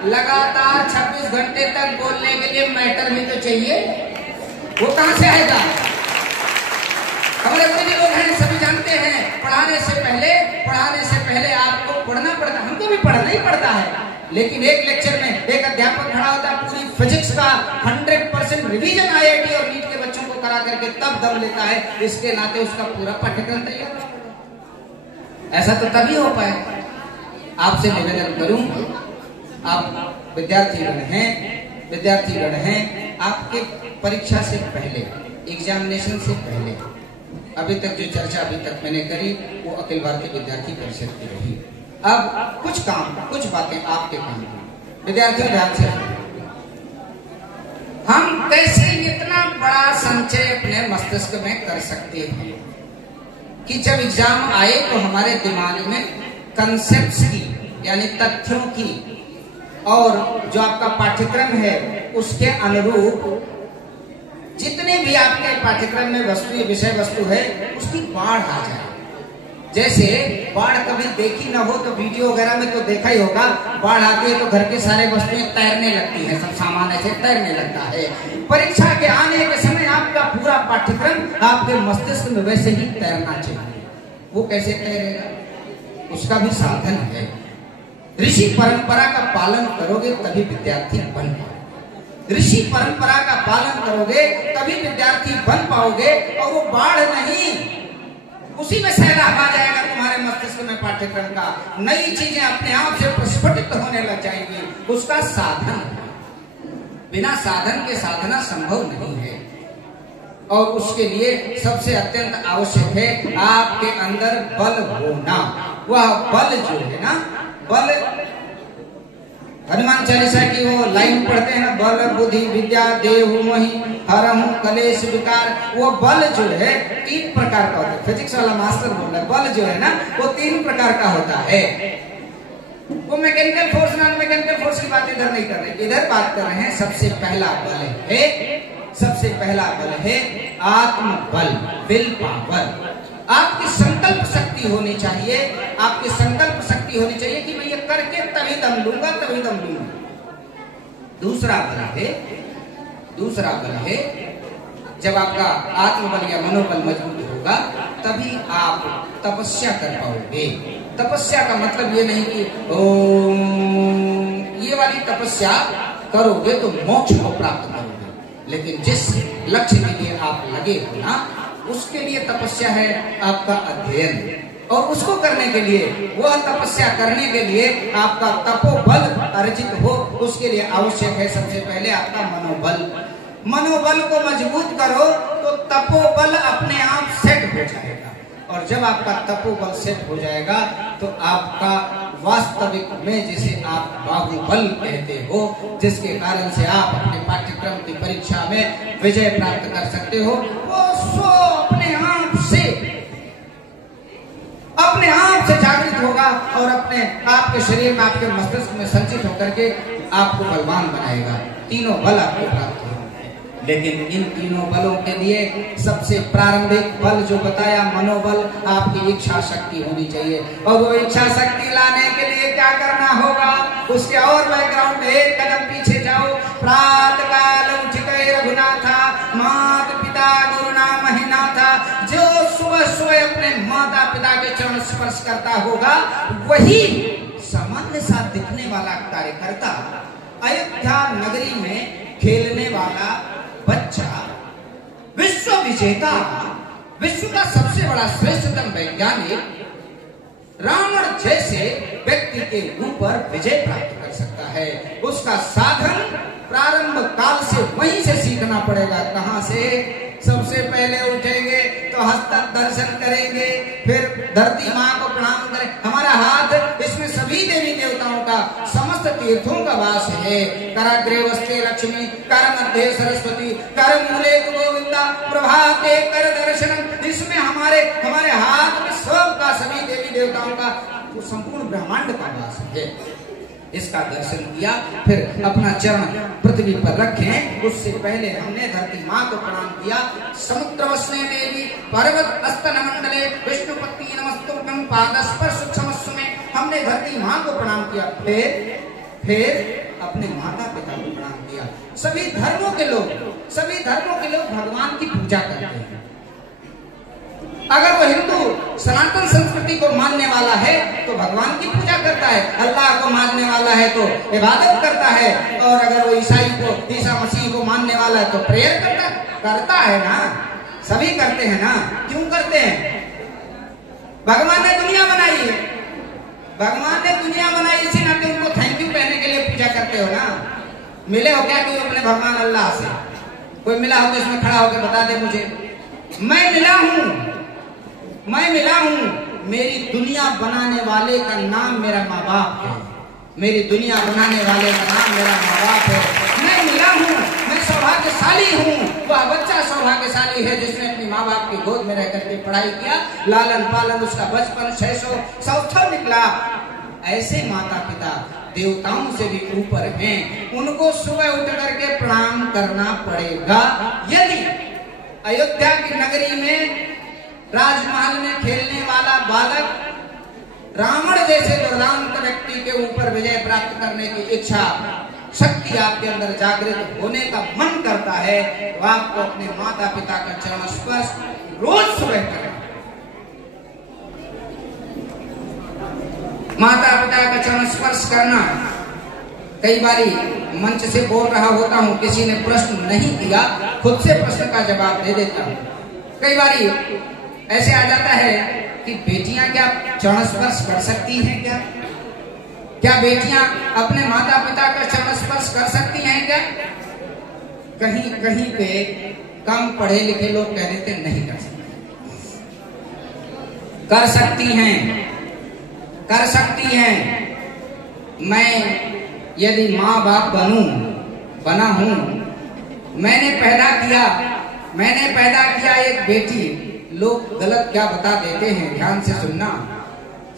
लगातार 26 घंटे तक बोलने के लिए मैटर भी तो चाहिए। वो कहां से आएगा? हमारे गुरु जी लोग हैं, सभी जानते हैं, पढ़ाने से पहले आपको पढ़ना पड़ता है। हमको भी पढ़ना ही पड़ता है, लेकिन एक लेक्चर में एक अध्यापक खड़ा होता है, पूरी फिजिक्स का 100% रिवीजन IIT और नीट के बच्चों को करा करके तब दम लेता है। इसके नाते उसका पूरा पाठ्यक्रम तैयार। ऐसा तो तभी हो पाए। आपसे निवेदन करूं, आप विद्यार्थीगण हैं, आपके परीक्षा से पहले, एग्जामिनेशन से पहले अभी तक जो चर्चा अभी तक मैंने करी वो अखिल भारतीय विद्यार्थी परिषद की रही। अब कुछ बातें आपके काम की। विद्यार्थियों ध्यान से, हम कैसे इतना बड़ा संचय अपने मस्तिष्क में कर सकते हैं कि जब एग्जाम आए तो हमारे दिमाग में कंसेप्ट्स की, यानी तथ्यों की, और जो आपका पाठ्यक्रम है उसके अनुरूप जितने भी आपके पाठ्यक्रम में विषय वस्तु है उसकी बाढ़ आ जाए। जैसे बाढ़ कभी देखी ना हो तो वीडियो वगैरह में तो देखा ही होगा, बाढ़ आती है तो घर के सारे वस्तुएं तैरने लगती हैं, सब सामान ऐसे तैरने लगता है। परीक्षा के आने के समय आपका पूरा पाठ्यक्रम आपके मस्तिष्क में वैसे ही तैरना चाहिए। वो कैसे तैरेगा? उसका भी साधन है। ऋषि परंपरा का पालन करोगे तभी विद्यार्थी बन पाओगे। ऋषि परंपरा का पालन करोगे तभी विद्यार्थी बन पाओगे, और वो बाढ़ नहीं, उसी में सैलाब आ जाएगा तुम्हारे मस्तिष्क में पाठ्यक्रम का। नई चीजें अपने आप से प्रस्फुटित होने लग जाएंगी। उसका साधन, बिना साधन के साधना संभव नहीं है, और उसके लिए सबसे अत्यंत आवश्यक है आपके अंदर बल होना। वह बल जो है ना, बल हनुमान चालीसा की वो लाइन पढ़ते हैं ना, बल बुद्धि विद्या देहु मोहि हरहु कलेश विकार। वो बल जो है 3 प्रकार का होता है। फिजिक्स वाला मास्टर बोल रहा है, बल जो है ना वो 3 प्रकार का होता है। वो mechanical force, non mechanical force की बात इधर नहीं कर रहे, इधर बात कर रहे हैं। सबसे पहला बल है आत्मबल, विल पावर। आपकी संकल्प शक्ति होनी चाहिए, आपकी संकल्प शक्ति होनी चाहिए कि मैं ये करके तभी दम लूंगा। दूसरा बल है जब आपका आत्मबल या मनोबल मजबूत होगा तभी आप तपस्या कर पाओगे। तपस्या का मतलब ये नहीं कि ये वाली तपस्या करोगे तो मोक्ष को प्राप्त करोगे, लेकिन जिस लक्ष्य के लिए आप लगे हो ना, उसके लिए तपस्या है आपका अध्ययन, और उसको करने के लिए, वह तपस्या करने के लिए आपका तपोबल अर्जित हो, उसके लिए आवश्यक है सबसे पहले आपका मनोबल। मनोबल को मजबूत करो तो तपोबल अपने आप सेट हो जाएगा, और जब आपका तपोबल सेट हो जाएगा तो आपका वास्तविक में जिसे आप बाहुबल कहते हो, जिसके कारण से आप अपने पाठ्यक्रम की परीक्षा में विजय प्राप्त कर सकते हो, वो सो अपने आप से जागृत होगा और अपने आपके शरीर में, आपके मस्तिष्क में संचित होकर के आपको बलवान बनाएगा। 3 बल आपको प्राप्त होंगे। लेकिन इन 3 बलों के लिए सबसे प्रारंभिक बल जो बताया, मनोबल, आपकी इच्छा शक्ति होनी चाहिए। और वो इच्छा शक्ति लाने के लिए क्या करना होगा, उसके और बैकग्राउंड में एक कदम पीछे जाओ। प्रातः काल उठ गए रघुनाथा, माता पिता गुरु नाम महिनाथा। जो सुबह अपने माता पिता के चरण स्पर्श करता होगा, वही सामान्य सा दिखने वाला कार्यकर्ता, अयोध्या नगरी में खेलने वाला बच्चा, विश्व विजेता, विश्व का सबसे बड़ा श्रेष्ठतम वैज्ञानिक, रावण जैसे व्यक्ति के ऊपर विजय प्राप्त कर सकता है। उसका साधन प्रारंभ काल से वहीं से सीखना पड़ेगा। कहां से? सबसे पहले उठेंगे तो हस्त दर्शन करेंगे, फिर धरती माँ को प्रणाम करें। हमारा हाथ, इसमें सभी देवी देवताओं का, समस्त तीर्थों का वास है। कराग्रे वस्ते लक्ष्मी, कर मध्य सरस्वती, कर मूले गोविंदा, प्रभाते कर दर्शनम, जिसमें हमारे हाथ में सबका, सभी देवी देवताओं का, वो संपूर्ण ब्रह्मांड का वास है। इसका दर्शन किया, फिर अपना चरण पृथ्वी पर रखें। उससे पहले हमने धरती माँ को प्रणाम किया। समुद्र वस्ने देवी पर्वत अस्तन मंडले विष्णुपति नमस्तुभ्यं पादस्पर्श क्षमस्व में हमने धरती माँ को प्रणाम किया। फिर अपने माता पिता को प्रणाम किया। सभी धर्मों के लोग भगवान की पूजा करते हैं। अगर वो हिंदू सनातन संस्कृति को मानने वाला है तो भगवान की पूजा करता है, अल्लाह को मानने वाला है तो इबादत करता है, और अगर वो ईसा मसीह को मानने वाला है तो प्रेयर करता है ना। सभी करते हैं ना। क्यों करते हैं? भगवान ने दुनिया बनाई है, भगवान ने दुनिया बनाई, इसी नाते उनको थैंक यू कहने के लिए पूजा करते हो ना। मिले हो क्या कोई अपने भगवान अल्लाह से? कोई मिला हो तो इसमें खड़ा होकर बता दे मुझे। मैं मिला हूं। मेरी दुनिया बनाने वाले का नाम मेरा माँ बाप है। मेरी दुनिया बनाने वाले का नाम मेरा माँ बाप है। मैं मिला हूं, मैं सौभाग्यशाली हूं। वह बच्चा सौभाग्यशाली है जिसने अपनी माँ बाप की गोद में रह करके पढ़ाई किया, लालन पालन, उसका बचपन शैशव सौष्ठव निकला। ऐसे माता पिता देवताओं से भी ऊपर हैं, उनको सुबह उठ करके प्रणाम करना पड़ेगा। यदि अयोध्या की नगरी में राजमहल में खेलने वाला बालक रावण जैसे दुर्दांत व्यक्ति के ऊपर विजय प्राप्त करने की इच्छा शक्ति आपके अंदर जागृत होने का मन करता है, तो आपको अपने माता पिता का चरण स्पर्श रोज सुबह करें। माता पिता का चरण स्पर्श करना। कई बारी मंच से बोल रहा होता हूँ, किसी ने प्रश्न नहीं किया, खुद से प्रश्न का जवाब दे देता हूँ। कई बारी ऐसे आ जाता है कि बेटियां क्या चरण स्पर्श कर सकती हैं? क्या बेटियां अपने माता पिता का चरण स्पर्श कर सकती हैं क्या? कहीं पे कम पढ़े लिखे लोग कह देते नहीं कर सकते। कर सकती हैं। मैं यदि माँ बाप बना हूं, मैंने पैदा किया एक बेटी, लोग गलत क्या बता देते हैं, ध्यान से सुनना।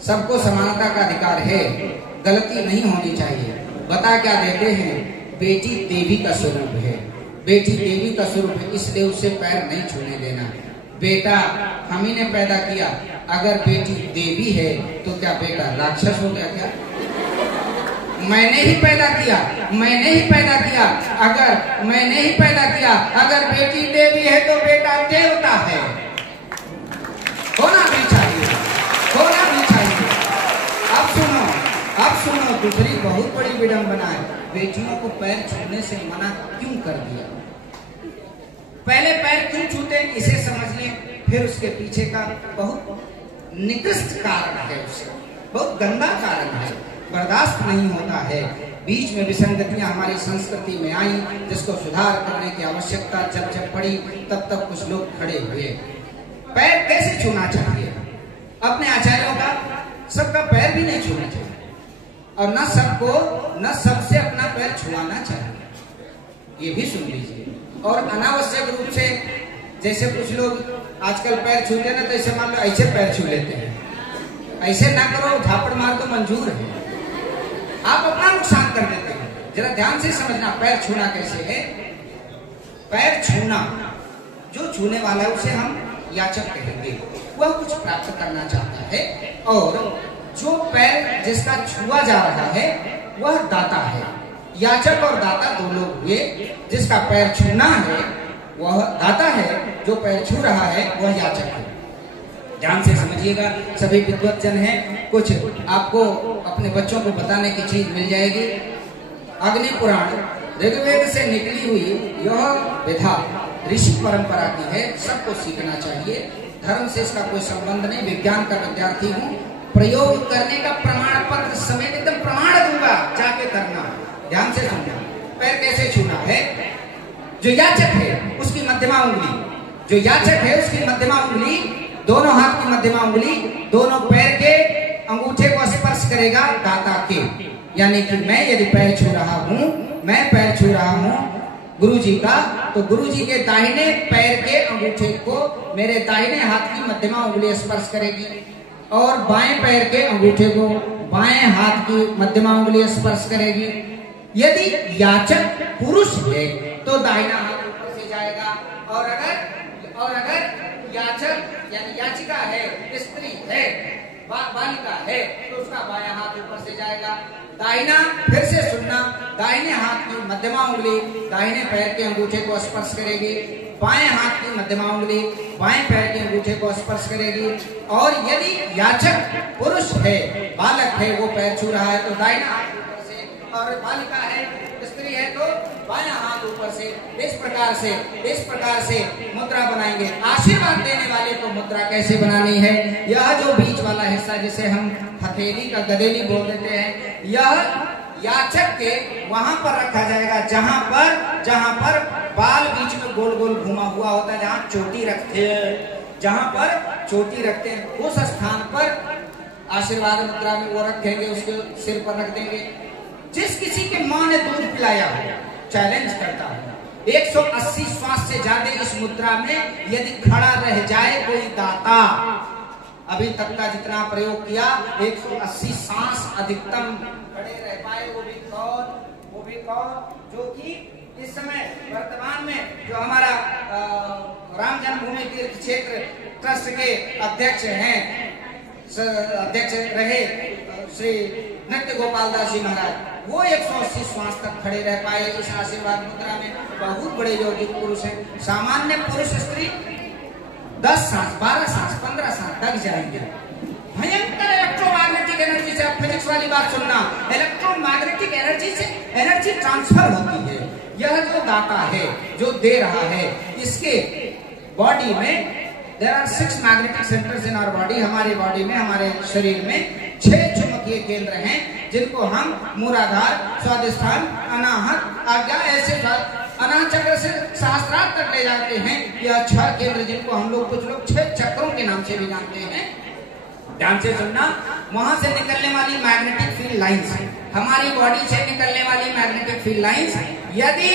सबको समानता का अधिकार है, गलती नहीं होनी चाहिए। बता क्या देते हैं, बेटी देवी का स्वरूप है, बेटी देवी का स्वरूप है, इसलिए उसे पैर नहीं छूने देना। बेटा हम ही ने पैदा किया, अगर बेटी देवी है तो क्या बेटा राक्षस हो गया क्या? मैंने ही पैदा किया, अगर बेटी देवी है तो बेटा देवता है। होना भी चाहिए। अब सुनो, दूसरी बहुत बड़ी विडंबना है। बेटियों को पैर छूने से मना क्यों कर दिया? पहले पैर क्यों छूते इसे समझ लें, फिर उसके पीछे का बहुत निकृष्ट कारण है, उससे बहुत गंदा कारण है, बर्दाश्त नहीं होता है। बीच में विसंगतियां हमारी संस्कृति में आई, जिसको सुधार करने की आवश्यकता जब पड़ी तब कुछ लोग खड़े हुए। पैर कैसे छूना चाहिए? अपने आचार्यों का सबका पैर भी नहीं छूना चाहिए, और न सबसे अपना पैर छुआना चाहिए। ये भी सुन लीजिए। और अनावश्यक रूप से, जैसे कुछ लोग आजकल पैर छूते ना, तो ऐसे मान लो ऐसे पैर छू लेते हैं। ऐसे ना करो, झापड़ मार तो मंजूर है, आप अपना नुकसान कर देते हैं। जरा ध्यान से समझना, पैर छूना कैसे है। पैर छूना, जो छूने वाला है उसे हम याचक कहेंगे, वह कुछ प्राप्त करना चाहता है, और जो पैर जिसका छुआ जा रहा है वह दाता है। याचक और दाता दो लोग हुए। जिसका पैर छूना है वह दाता है, जो पैर छू रहा है वह याचक है। ध्यान से समझिएगा, सभी विद्वत जन हैं, कुछ आपको अपने बच्चों को बताने की चीज मिल जाएगी। अग्नि पुराण ऋग्वेद से निकली हुई यह विधा ऋषि परंपरा की है, सबको सीखना चाहिए। धर्म से इसका कोई संबंध नहीं। विज्ञान का विद्यार्थी हूँ, प्रयोग करने का प्रमाण पत्र समेत एकदम प्रमाण दूंगा, जाके करना। ध्यान से सुनना। पैर कैसे छूना है? जो याचक है उसकी मध्यमा उंगली, दोनों हाथ की मध्यमा उंगली दोनों पैर के अंगूठे को स्पर्श करेगा दाता के, यानी कि मैं यदि पैर छू रहा हूँ, मैं पैर छू रहा हूँ गुरु जी का, तो गुरु जी के दाहिने पैर के अंगूठे को मेरे दाहिने हाथ की मध्यमा उंगली स्पर्श करेगी और बाएं पैर के अंगूठे को बाएं हाथ की मध्यमा उंगली स्पर्श करेगी। यदि याचक पुरुष है तो दाहिना हाथ ऊपर से जाएगा, और अगर याचक यानी याचिका है, स्त्री है, बालिका है, तो उसका बायां हाथ ऊपर से जाएगा। दाहिना, फिर से सुनना, दाहिने हाथ की मध्यमा उंगली दाहिने पैर के अंगूठे को स्पर्श करेगी, बाएं हाथ की मध्यमा उंगली बाएं पैर के अंगूठे को स्पर्श करेगी। और यदि याचक पुरुष है, बालक है, वो पैर छू रहा है तो दाहिना हाथ ऊपर से, और बालिका है, स्त्री है तो बायां हाथ ऊपर से। इस प्रकार से मुद्रा बनाएंगे। आशीर्वाद देने वाले को मुद्रा कैसे बनानी है, यह जो बीच वाला हिस्सा जिसे हम हथेली का गदेली बोल देते हैं, यह याचक के वहां पर रखा जाएगा जहां पर बाल बीच में गोल गोल घुमा हुआ होता है, जहां चोटी रखते हैं, उस स्थान पर आशीर्वाद मुद्रा में वो रखेंगे, उसके सिर पर रख देंगे। जिस किसी के मां ने दूध पिलाया हो, चैलेंज करता हूं, 180 श्वास से ज्यादा इस मुद्रा में यदि खड़ा रह जाए कोई दाता, अभी तक का जितना प्रयोग किया 180 सांस अधिकतम खड़े रह पाए, वो भी कौन जो कि इस समय वर्तमान में जो हमारा राम जन्मभूमि तीर्थ क्षेत्र ट्रस्ट के अध्यक्ष रहे श्री नृत्य गोपाल दास जी महाराज, वो 180 श्वास तक खड़े रह पाए इस आशीर्वाद मुद्रा में। बहुत बड़े योगिक पुरुष हैं। सामान्य पुरुष स्त्री 10 सांस, 12 सांस, 15 सांस लग जाएंगे। भयंकर इलेक्ट्रोमैग्नेटिक एनर्जी से, फिजिक्स वाली बात सुनना, इलेक्ट्रोमैग्नेटिक एनर्जी से एनर्जी ट्रांसफर होती है। यह जो दाता है, जो दे रहा है, इसके बॉडी में there are 6 magnetic centres in our body. हमारे बॉडी में, हमारे शरीर में 6 चुंबकीय केंद्र हैं, जिनको हम मूलाधार, स्वादिष्ठान, अनाहत, आज्ञा, ऐसे अनाहत चक्र से सहस्त्रार तक ले जाते हैं। यह 6 केंद्र, जिनको हम लोग कुछ लोग 6 चक्रों के नाम से भी जानते हैं। ध्यान से सुनना, वहां से निकलने वाली मैग्नेटिक फील्ड लाइंस, हमारी बॉडी से निकलने वाली मैग्नेटिक फील्ड लाइंस, यदि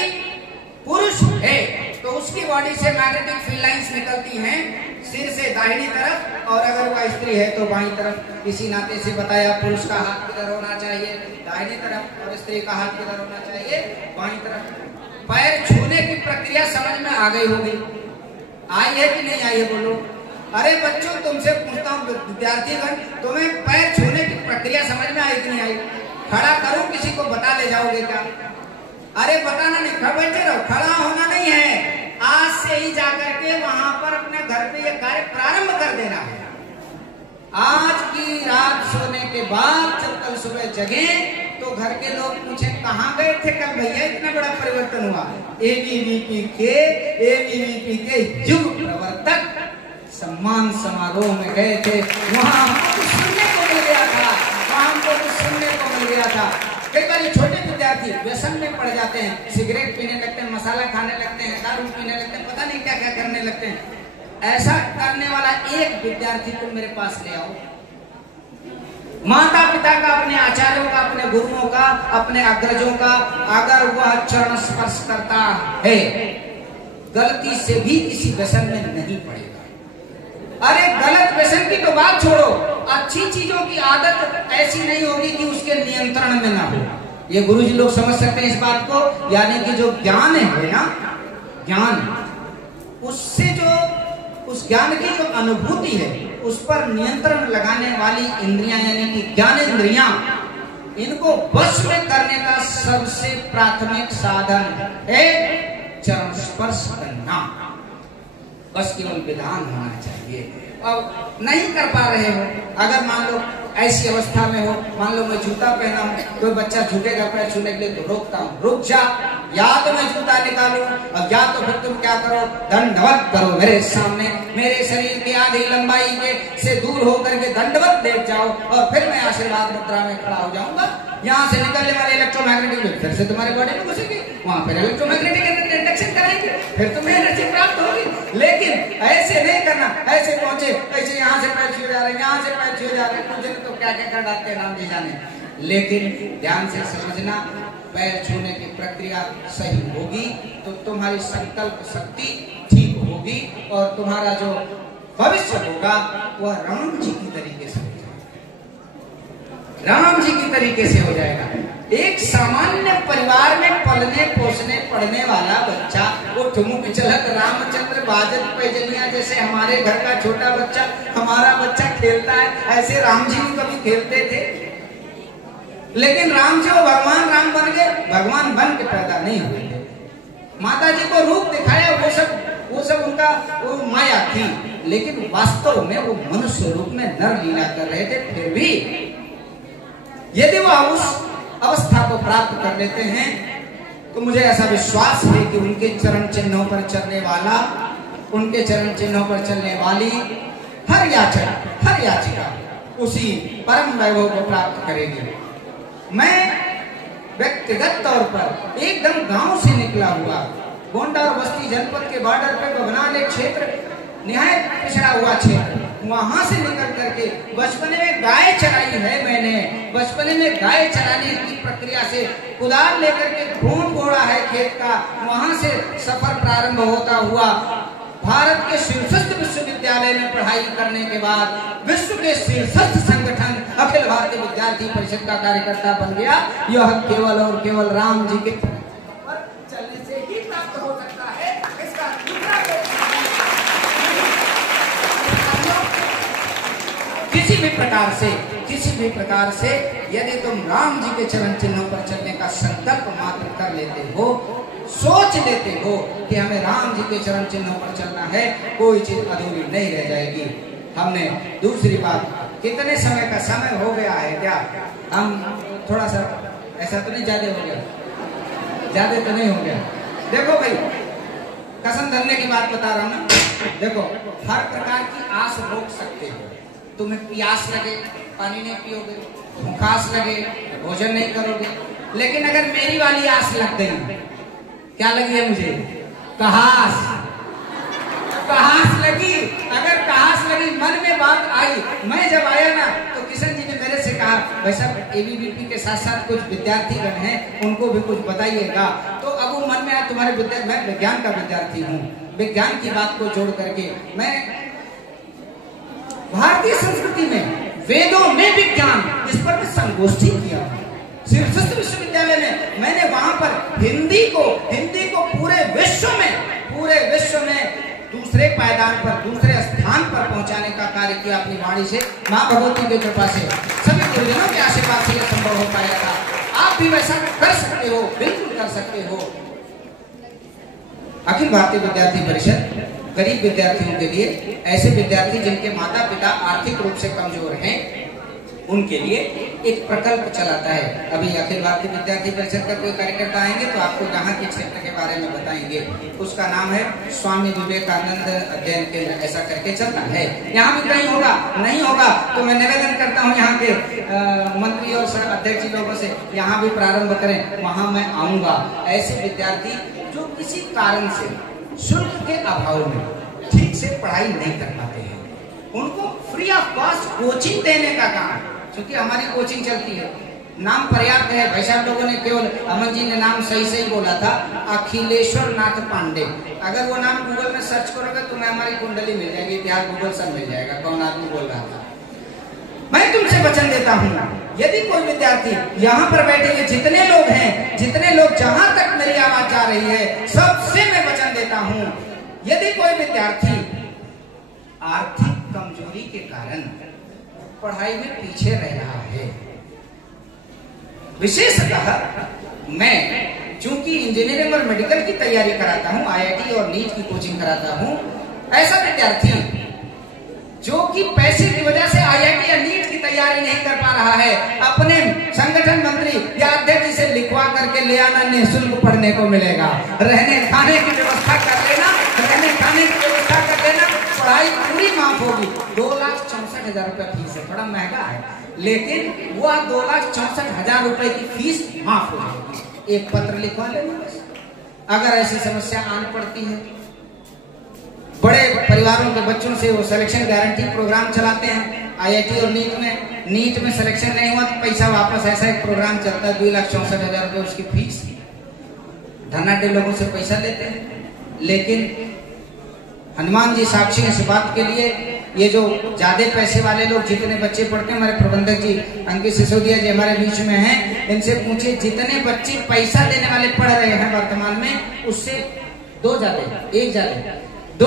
पुरुष है तो उसकी बॉडी से मैग्नेटिक फील्ड लाइंस निकलती हैं सिर से दाहिनी तरफ, और अगर वह स्त्री है तो बाईं तरफ। इसी नाते से बताया, पुरुष का हाथ किधर होना चाहिए, दाहिनी तरफ, और स्त्री का हाथ किधर होना चाहिए, बाईं तरफ। पैर छूने की प्रक्रिया समझ में आ गई होगी, आई है कि नहीं आई है, बोलो। अरे बच्चों, तुमसे पूछता हूँ, विद्यार्थीगण, तुम्हें पैर छूने की प्रक्रिया समझ में आई कि नहीं आई? खड़ा करूं, किसी को बता ले जाओगे क्या? अरे बताना नहीं, खड़े बैठे रहो, खड़ा होना नहीं है। आज से ही जाकर के वहां पर अपने घर पे ये कार्य प्रारंभ कर देना है। आज की रात सोने के बाद जब कल सुबह जगे तो घर के लोग पूछे कहाँ गए थे कल भैया, इतना बड़ा परिवर्तन हुआ। एबीवीपी के युग प्रवर्तक सम्मान समारोह में गए थे, वहां हमको सुनने को मिल गया था। कई बार छोटे विद्यार्थी व्यसन में पड़ जाते हैं, सिगरेट पीने लगते हैं, मसाला खाने लगते हैं, दारू पीने लगते हैं, पता नहीं क्या क्या करने लगते हैं। ऐसा करने वाला एक विद्यार्थी तुम मेरे पास ले आओ, माता पिता का, अपने आचार्यों का, अपने गुरुओं का, अपने अग्रजों का, अगर वह चरण स्पर्श करता है, गलती से भी किसी व्यसन में नहीं पड़ेगा। अरे गलत व्यसन की तो बात छोड़ो, अच्छी चीजों की आदत ऐसी नहीं होगी कि उसके नियंत्रण में ना हो। ये गुरुजी लोग समझ सकते हैं इस बात को, यानी कि जो ज्ञान है ना, ज्ञान, उससे जो उस ज्ञान की जो अनुभूति है, उस पर नियंत्रण लगाने वाली इंद्रियां, यानी कि ज्ञान इंद्रियां, इनको वश में करने का सबसे प्राथमिक साधन है चरण स्पर्श करना। बस केवल विधान होना चाहिए। अब नहीं कर पा रहे हो, अगर मान लो ऐसी अवस्था में हो, मान लो मैं जूता पहना हूं, कोई बच्चा झुकेगा पैर छूने के लिए तो रोकता हूं, रुक जा, या तो मैं जूता निकालूं और या तो फिर तुम क्या करो, दंडवत करो मेरे सामने, मेरे शरीर की आधी लंबाई के से दूर होकर के दंडवत लेट जाओ, और फिर मैं आशीर्वाद मुद्रा में खड़ा हो जाऊंगा। यहाँ से निकलने वाले इलेक्ट्रोमैग्नेटिक फिर से तुम्हारे बॉडी में घुसेगी, वहां फिर इलेक्ट्रोमैग्नेटिक इंडक्शन करेंगे, फिर तुम्हें एनर्जी प्राप्त होगी। लेकिन ऐसे नहीं करना, ऐसे पहुंचे, ऐसे यहाँ से पैर छू जा रहे हैं, यहाँ से पैर छू जा रहे हैं, कुछ तो क्या क्या कर डालते हैं राम जी जाने। लेकिन ध्यान से समझना, पैर छूने की प्रक्रिया सही होगी तो तुम्हारी संकल्प शक्ति ठीक होगी और तुम्हारा जो भविष्य होगा वह राम जी की तरीके से हो जाएगा। राम जी की तरीके से हो जाएगा। एक सामान्य परिवार में पलने पोसने पढ़ने वाला बच्चा वो ठुमुक चलत रामचंद्र बाजत पैजनिया जैसे हमारे घर का छोटा बच्चा, हमारा बच्चा खेलता है, ऐसे राम जी भी कभी खेलते थे। लेकिन राम जी वो भगवान राम बन गए, भगवान बन के पैदा नहीं हुए थे। माता जी को रूप दिखाया, वो सब उनका वो माया थी, लेकिन वास्तव में वो मनुष्य रूप में नर लीला कर रहे थे। फिर भी यदि वो उस अवस्था को प्राप्त कर लेते हैं तो मुझे ऐसा विश्वास है कि उनके चरण चिन्हों पर चलने वाला, उनके चरण चिन्हों पर चलने वाली हर याचिका उसी परम वैभव को प्राप्त करेगी। मैं व्यक्तिगत तौर पर एकदम गांव से निकला हुआ, गोंडा और बस्ती जनपद के बॉर्डर पे बगनान एक क्षेत्र, निहायत पिछड़ा हुआ क्षेत्र, वहां से निकल करके बचपने में गाय चराई है मैंने। बचपने में गाय चराने की प्रक्रिया से कुदाल लेकर के घूम घोड़ा है खेत का, वहां से सफर प्रारंभ होता हुआ भारत के शीर्षस्थ विश्वविद्यालय में पढ़ाई करने के बाद विश्व के शीर्षस्थ संगठन अखिल भारतीय विद्यार्थी परिषद का कार्यकर्ता बन गया। यह केवल और केवल राम जी के चलने से ही प्राप्त हो सकता है। इसका किसी भी प्रकार से यदि तुम राम जी के चरण चिन्हों पर चलने का संकल्प मात्र कर लेते हो, सोच लेते हो कि हमें राम जी के चरण चिन्हों पर चलना है, कोई चीज अधूरी नहीं रह जाएगी। हमने दूसरी बात, कितने समय का समय हो गया है क्या? हम थोड़ा सा ऐसा तो नहीं ज्यादा हो गया, ज्यादा तो नहीं हो गया। देखो भाई, कसम धरने की बात बता रहा हूं ना। देखो, हर प्रकार की आस रोक सकते हो। तुम्हें प्यास लगे, पानी नहीं पियोगे, भूखास लगे, भोजन नहीं करोगे। लेकिन अगर मेरी वाली आस लग गई, क्या लगी है मुझे? कहास लगी। अगर कहास लगी, मन में बात आई, मैं जब आया ना तो किशन जी ने मेरे से कहा, भाई साहब एबीवीपी के साथ साथ कुछ विद्यार्थीगण हैं, उनको भी कुछ बताइएगा। तो अब वो मन में आया, तुम्हारे मैं विज्ञान का विद्यार्थी हूँ, विज्ञान की बात को जोड़ करके मैं भारतीय संस्कृति में वेदों में विज्ञान, इस पर मैं संगोष्ठी किया शीर्षस्थ विश्वविद्यालय में। मैंने वहां पर हिंदी को पूरे विश्व में दूसरे पायदान पर, दूसरे स्थान पर पहुंचाने का कार्य किया अपनी वाणी से। मां भगवती की कृपा से, सभी गुरुजनों के आशीर्वाद से यह संभव हो पाया था। आप भी वैसा कर सकते हो, बिल्कुल कर सकते हो। अखिल भारतीय विद्यार्थी परिषद गरीब विद्यार्थियों के लिए, ऐसे विद्यार्थी जिनके माता पिता आर्थिक रूप से कमजोर हैं, उनके लिए एक प्रकल्प चलाता है। अभी अखिल भारतीय विद्यार्थी परिषद का कोई कार्यकर्ता आएंगे तो आपको यहाँ के क्षेत्र के बारे में बताएंगे। उसका नाम है स्वामी विवेकानंद अध्ययन केंद्र, ऐसा करके चलता है। यहाँ भी कहीं होगा, नहीं होगा तो मैं निवेदन करता हूँ यहाँ के मंत्री और अध्यक्ष लोगों से, यहाँ भी प्रारंभ करें, वहाँ मैं आऊंगा। ऐसे विद्यार्थी जो किसी कारण से शुल्क के अभाव में ठीक से पढ़ाई नहीं कर पाते हैं, उनको फ्री ऑफ कॉस्ट कोचिंग देने का काम, क्योंकि हमारी कोचिंग चलती है। नाम पर्याप्त है भाई साहब, लोगों ने केवल, अमन जी ने नाम सही बोला था, अखिलेश्वर नाथ पांडे। अगर वो नाम गूगल में सर्च करोगे तो मैं हमारी कुंडली मिल जाएगी, इतिहास गूगल सब मिल जाएगा, कौन आदमी बोल रहा था। मैं तुमसे वचन देता हूँ, यदि कोई विद्यार्थी यहाँ पर बैठे जितने लोग हैं, जितने लोग जहां तक मेरी आवाज जा रही है, सबसे मैं वचन देता हूँ, यदि कोई विद्यार्थी आर्थिक कमजोरी के कारण पढ़ाई में पीछे रह रहा है, विशेषतः मैं चूंकि इंजीनियरिंग और मेडिकल की तैयारी कराता हूं, आईआईटी और नीट की कोचिंग कराता हूं, ऐसा विद्यार्थी जो कि पैसे की वजह से आईआईटी या नीट की तैयारी नहीं कर पा रहा है, अपने संगठन मंत्री या अध्यक्ष से लिखवा करके ले आना, निःशुल्क पढ़ने को मिलेगा। रहने खाने की व्यवस्था कर लेना, रहने खाने की व्यवस्था कर लेना, पढ़ाई पूरी माफ होगी। 2,64,000 रुपए फीस है, थोड़ा महंगा है, लेकिन वह 2,64,000 रुपए की फीस माफ हो जाएगी। एक पत्र लिखवा लेना बस। अगर ऐसी समस्या आन पड़ती है, बड़े परिवारों के बच्चों से वो सिलेक्शन गारंटी प्रोग्राम चलाते हैं, IIT और नीट में सिलेक्शन नहीं हुआ तो पैसा वापस। ऐसा एक प्रोग्राम चलता है, 2,64,000 रुपये उसकी फीस। धनाढ़ लोगों से पैसा लेते हैं। लेकिन हनुमान जी साक्षी हैं इस बात के लिए, ये जो ज्यादा पैसे वाले लोग, जितने बच्चे पढ़ते हैं, हमारे प्रबंधक जी अंकित सिसोदिया जी हमारे बीच में हैं, इनसे पूछिए जितने बच्चे पैसा देने वाले पढ़ रहे हैं वर्तमान में, उससे दो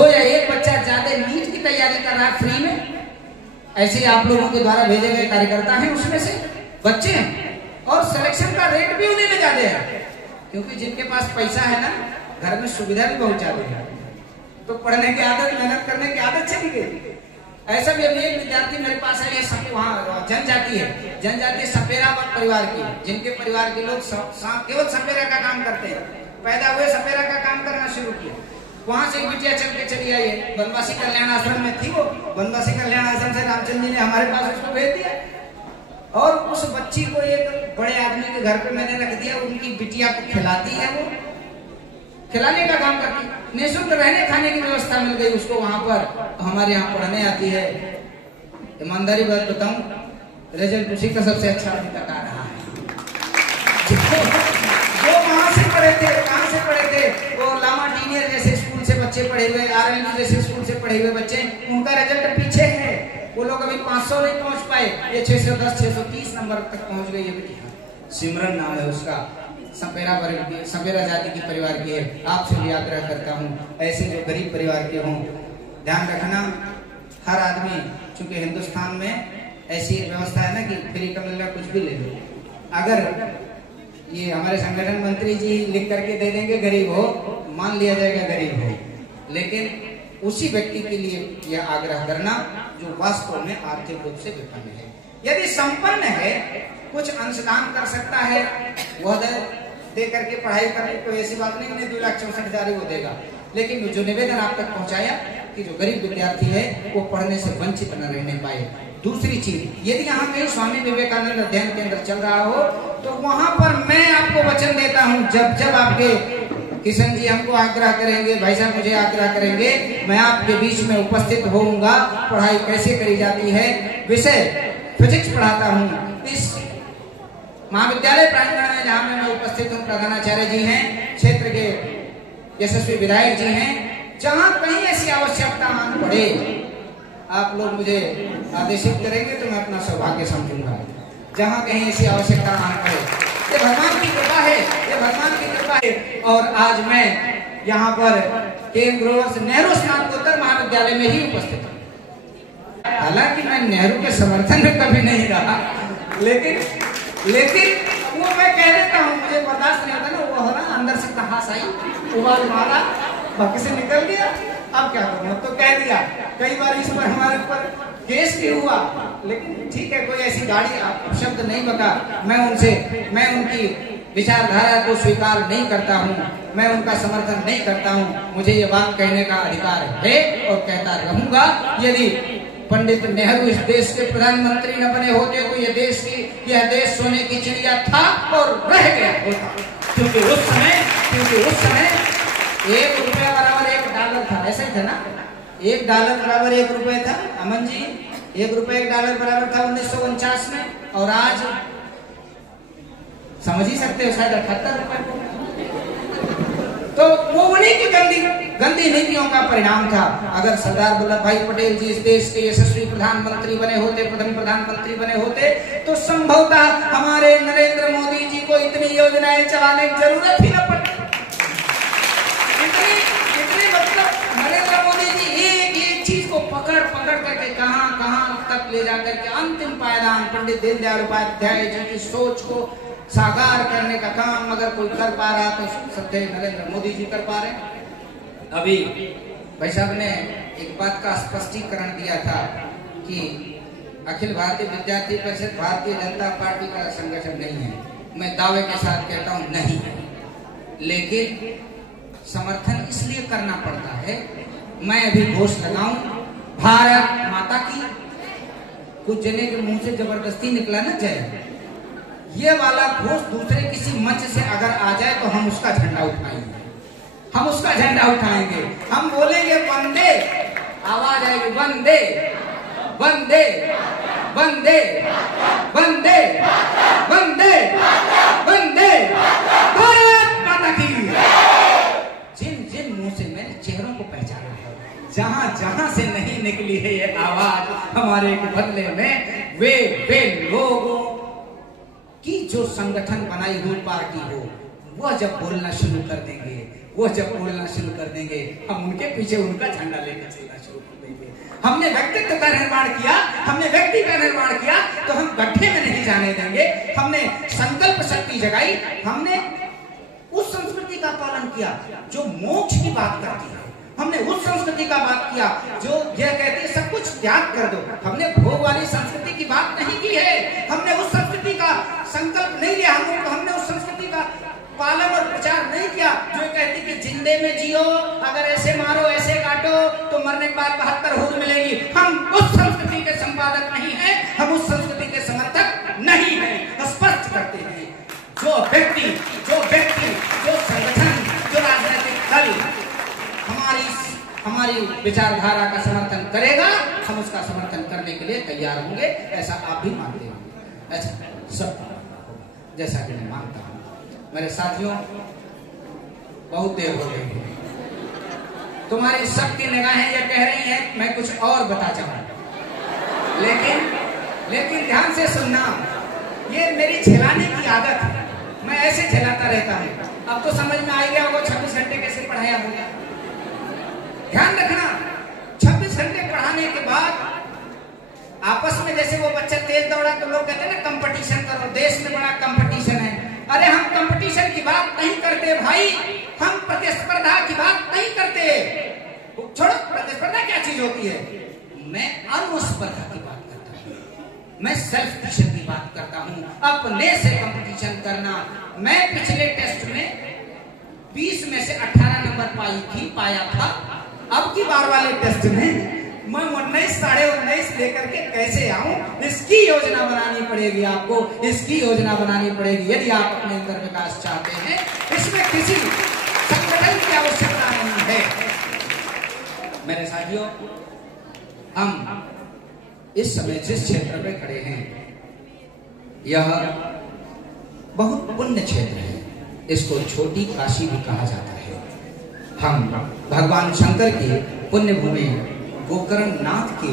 या एक बच्चा ज्यादा नीट की तैयारी कर रहा है फ्री में। ऐसे आप लोगों के द्वारा भेजे गए कार्यकर्ता हैं, उसमें से बच्चे हैं, और सिलेक्शन का रेट भी उन्हीं में ज्यादा है, क्योंकि जिनके पास पैसा है ना, घर में सुविधा भी बहुत ज्यादा है, तो पढ़ने की आदत, मेहनत करने की आदत चली गई। ऐसा भी अभी एक विद्यार्थी मेरे पास है, ये वहाँ जनजाति सपेरा परिवार की, जिनके परिवार के लोग केवल सपेरा का काम करते हैं, पैदा हुए सपेरा का काम करना शुरू किया। वहां से एक बिटिया चल के चली आई है, वनवासी कल्याण आश्रम में थी वो, वनवासी कल्याण आश्रम से रामचंद्र जी ने हमारे पास उसको भेज दिया, और उस बच्ची को एक बड़े आदमी के घर पे मैंने रख दिया। उनकी बिटिया को खिलाती है, वो खिलाने का काम करती, निःशुल्क रहने खाने की व्यवस्था मिल गई उसको वहां पर, तो हमारे यहाँ पढ़ने आती है। ईमानदारी बात बताऊं, रिजल्ट उसी का सबसे अच्छा अभी तक आ रहा है। जो वहां से पढ़े थे, कहां से पढ़े थे, वो लामा टीनियर जैसे स्कूल से बच्चे पढ़े हुए, RLU जैसे स्कूल से पढ़े हुए बच्चे, उनका रिजल्ट पीछे है। वो लोग अभी 500 नहीं पहुंच पाए, ये 610 630 नंबर तक पहुंच गई है। सिमरन नाम है उसका, सपेरा जाति की परिवार की है। आपसे भी आग्रह करता हूँ, ऐसे जो गरीब परिवार के हों, ध्यान रखना, हर आदमी, चूंकि हिंदुस्तान में ऐसी व्यवस्था है ना कि फ्री का मिल रहा कुछ भी ले लो। अगर ये हमारे संगठन मंत्री जी लिख करके दे देंगे गरीब हो, मान लिया जाएगा गरीब हो, लेकिन उसी व्यक्ति के लिए यह आग्रह करना जो वास्तव में आर्थिक रूप से विपन्न है। यदि संपन्न है, कुछ अंशदान कर सकता है, वह दे करके पढ़ाई करने, कोई ऐसी बात नहीं, उन्हें 2,64,000 वो देगा। लेकिन जो निवेदन आप तक पहुंचाया कि जो गरीब विद्यार्थी है वो पढ़ने से वंचित न रहने पाए। दूसरी चीज, यदि यहाँ कहीं स्वामी विवेकानंद अध्ययन केंद्र चल रहा हो, तो वहां पर मैं आपको वचन देता हूँ, जब आपके किशन जी हमको आग्रह करेंगे, भाई साहब मुझे आग्रह करेंगे, मैं आपके बीच में उपस्थित होऊंगा। पढ़ाई कैसे करी जाती है, विषय फिजिक्स पढ़ाता हूँ इस महाविद्यालय प्रांगण में, जहाँ मैं उपस्थित हूँ। प्रधानाचार्य जी हैं, क्षेत्र के यशस्वी विधायक जी हैं। जहाँ कहीं ऐसी आवश्यकता मान पड़े, आप लोग मुझे आदेशित करेंगे तो मैं अपना सौभाग्य समझूंगा। जहाँ कहीं ऐसी आवश्यकता मान पड़े, ये भगवान की कृपा है, ये भगवान की कृपा है। और आज मैं यहाँ पर केएम ग्रोवर्स नेहरू स्नातकोत्तर महाविद्यालय में ही उपस्थित हूँ। हालांकि मैं नेहरू के समर्थन में कभी नहीं रहा, लेकिन वो मैं कह देता हूँ, मुझे बर्दाश्त नहीं होता ना, वो हो ना अंदर से तहास आई, उबाल मारा, बाकी से निकल गया। अब क्या करूँ, तो कह दिया। कई बार इस पर हमारे ऊपर केस भी हुआ, लेकिन ठीक है, कोई ऐसी गाड़ी शब्द नहीं बका। मैं उनकी विचारधारा को स्वीकार नहीं करता हूँ, मैं उनका समर्थन नहीं करता हूँ। मुझे ये बात कहने का अधिकार है और कहता रहूंगा। यदि पंडित नेहरू इस देश के प्रधानमंत्री न बने होते तो यह देश सोने की चिड़िया था और रह गया होता, क्योंकि उस समय $1 बराबर $1 था। ऐसा ही था ना, $1 बराबर $1 था। अमन जी, $1 बराबर था 1949 में, और आज समझ ही सकते हो शायद $78। तो वो उन्हीं की गंदी नीतियों का परिणाम था। अगर सरदार वल्लभ भाई पटेल जी इस देश के यशस्वी प्रधानमंत्री बने होते, प्रथम प्रधानमंत्री बने होते, तो संभवतः हमारे नरेंद्र मोदी जी को इतनी योजनाएं चलाने की जरूरत ही न पड़ती। इतनी मतलब नरेंद्र मोदी जी एक चीज को पकड़ करके कहां तक ले जाकर के अंतिम पायदान पंडित दीनदयाल उपाध्याय जी की सोच को साकार करने का काम अगर कोई कर पा रहा तो सत्य नरेंद्र मोदी जी कर पा रहे। अभी भाई साहब ने एक बात का स्पष्टीकरण दिया था कि अखिल भारतीय विद्यार्थी परिषद भारतीय जनता पार्टी का संगठन नहीं है। मैं दावे के साथ कहता हूं नहीं, लेकिन समर्थन इसलिए करना पड़ता है। मैं अभी घोष लगाऊं भारत माता की, कुछ जने के मुंह से जबरदस्ती निकला ना जय, ये वाला घोष दूसरे किसी मंच से अगर आ जाए तो हम उसका झंडा उठाएंगे, हम बोलेंगे वंदे, आवाज आएगी वंदे वंदे वंदे वंदे वंदे वंदे भारत माता की। जिन जिन मुंह से मैंने चेहरों को पहचाना है, जहां जहां से नहीं निकली है ये आवाज हमारे के बदले में, वे लोगों की जो संगठन बनाई हुई पार्टी हो, वह जब बोलना शुरू कर देंगे, वो जब बोलना शुरू कर देंगे, हम उनके पीछे उनका झंडा लेकर चलना शुरू कर देंगे। हमने व्यक्तित्व का निर्माण किया, हमने व्यक्ति का निर्माण किया, तो हम गड्ढे में नहीं जाने देंगे। हमने संकल्प शक्ति जगाई, हमने उस संस्कृति का पालन किया जो मोक्ष की बात करती है, हमने उस संस्कृति का बात किया जो यह कहती है सब कुछ त्याग कर दो। हमने भोग वाली संस्कृति की बात नहीं की है, हमने उस संस्कृति का संकल्प नहीं लिया, हमने उस संस्कृति का पालन और प्रचार नहीं किया जो कहती कि जिंदे में जियो, अगर ऐसे मारो ऐसे काटो तो मरने के बाद 72 हुर्र मिलेगी। हम उस संस्कृति के संपादक नहीं हैं, हम उस संस्कृति के समर्थक नहीं हैं। स्पष्ट करते हैं, जो व्यक्ति जो संगठन, जो राजनीतिक दल हमारी विचारधारा का समर्थन करेगा, हम उसका समर्थन करने के लिए तैयार होंगे। ऐसा आप भी मानते होंगे, ऐसा सब जैसा कि मैं मानता हूं। मेरे साथियों, बहुत देर हो गई है, तुम्हारी सबकी निगाहें ये कह रही हैं मैं कुछ और बता चाहूं, लेकिन ध्यान से सुनना, ये मेरी झेलाने की आदत है, मैं ऐसे झेलाता रहता हूं। अब तो समझ में आ गया होगा 26 घंटे कैसे पढ़ाया होगा। ध्यान रखना, 26 घंटे पढ़ाने के बाद आपस में जैसे वो बच्चा तेज दौड़ा तो लोग कहते हैं ना कंपटीशन करो, देश में बड़ा कंपटीशन है। अरे हम कंपटीशन की बात नहीं करते भाई, हम प्रतिस्पर्धा की बात नहीं करते। छोड़ो, प्रतिस्पर्धा क्या चीज होती है, मैं अनुस्पर्धा की बात करता हूँ, मैं सेल्फ टीचर की बात करता हूँ, अपने से कंपटीशन करना। मैं पिछले टेस्ट में 20 में से 18 नंबर पाया था। अब की बार वाले टेस्ट में मैं 19 साढ़े 19 लेकर के कैसे आऊं, इसकी योजना बनानी पड़ेगी आपको, इसकी योजना बनानी पड़ेगी यदि आप अपने अंदर विकास चाहते हैं। इसमें किसी संगठन की आवश्यकता नहीं है। मेरे साथियों, हम इस समय जिस क्षेत्र में खड़े हैं यह बहुत पुण्य क्षेत्र है, इसको छोटी काशी भी कहा जाता है। हम भगवान शंकर की पुण्य भूमि गोकर्ण नाथ के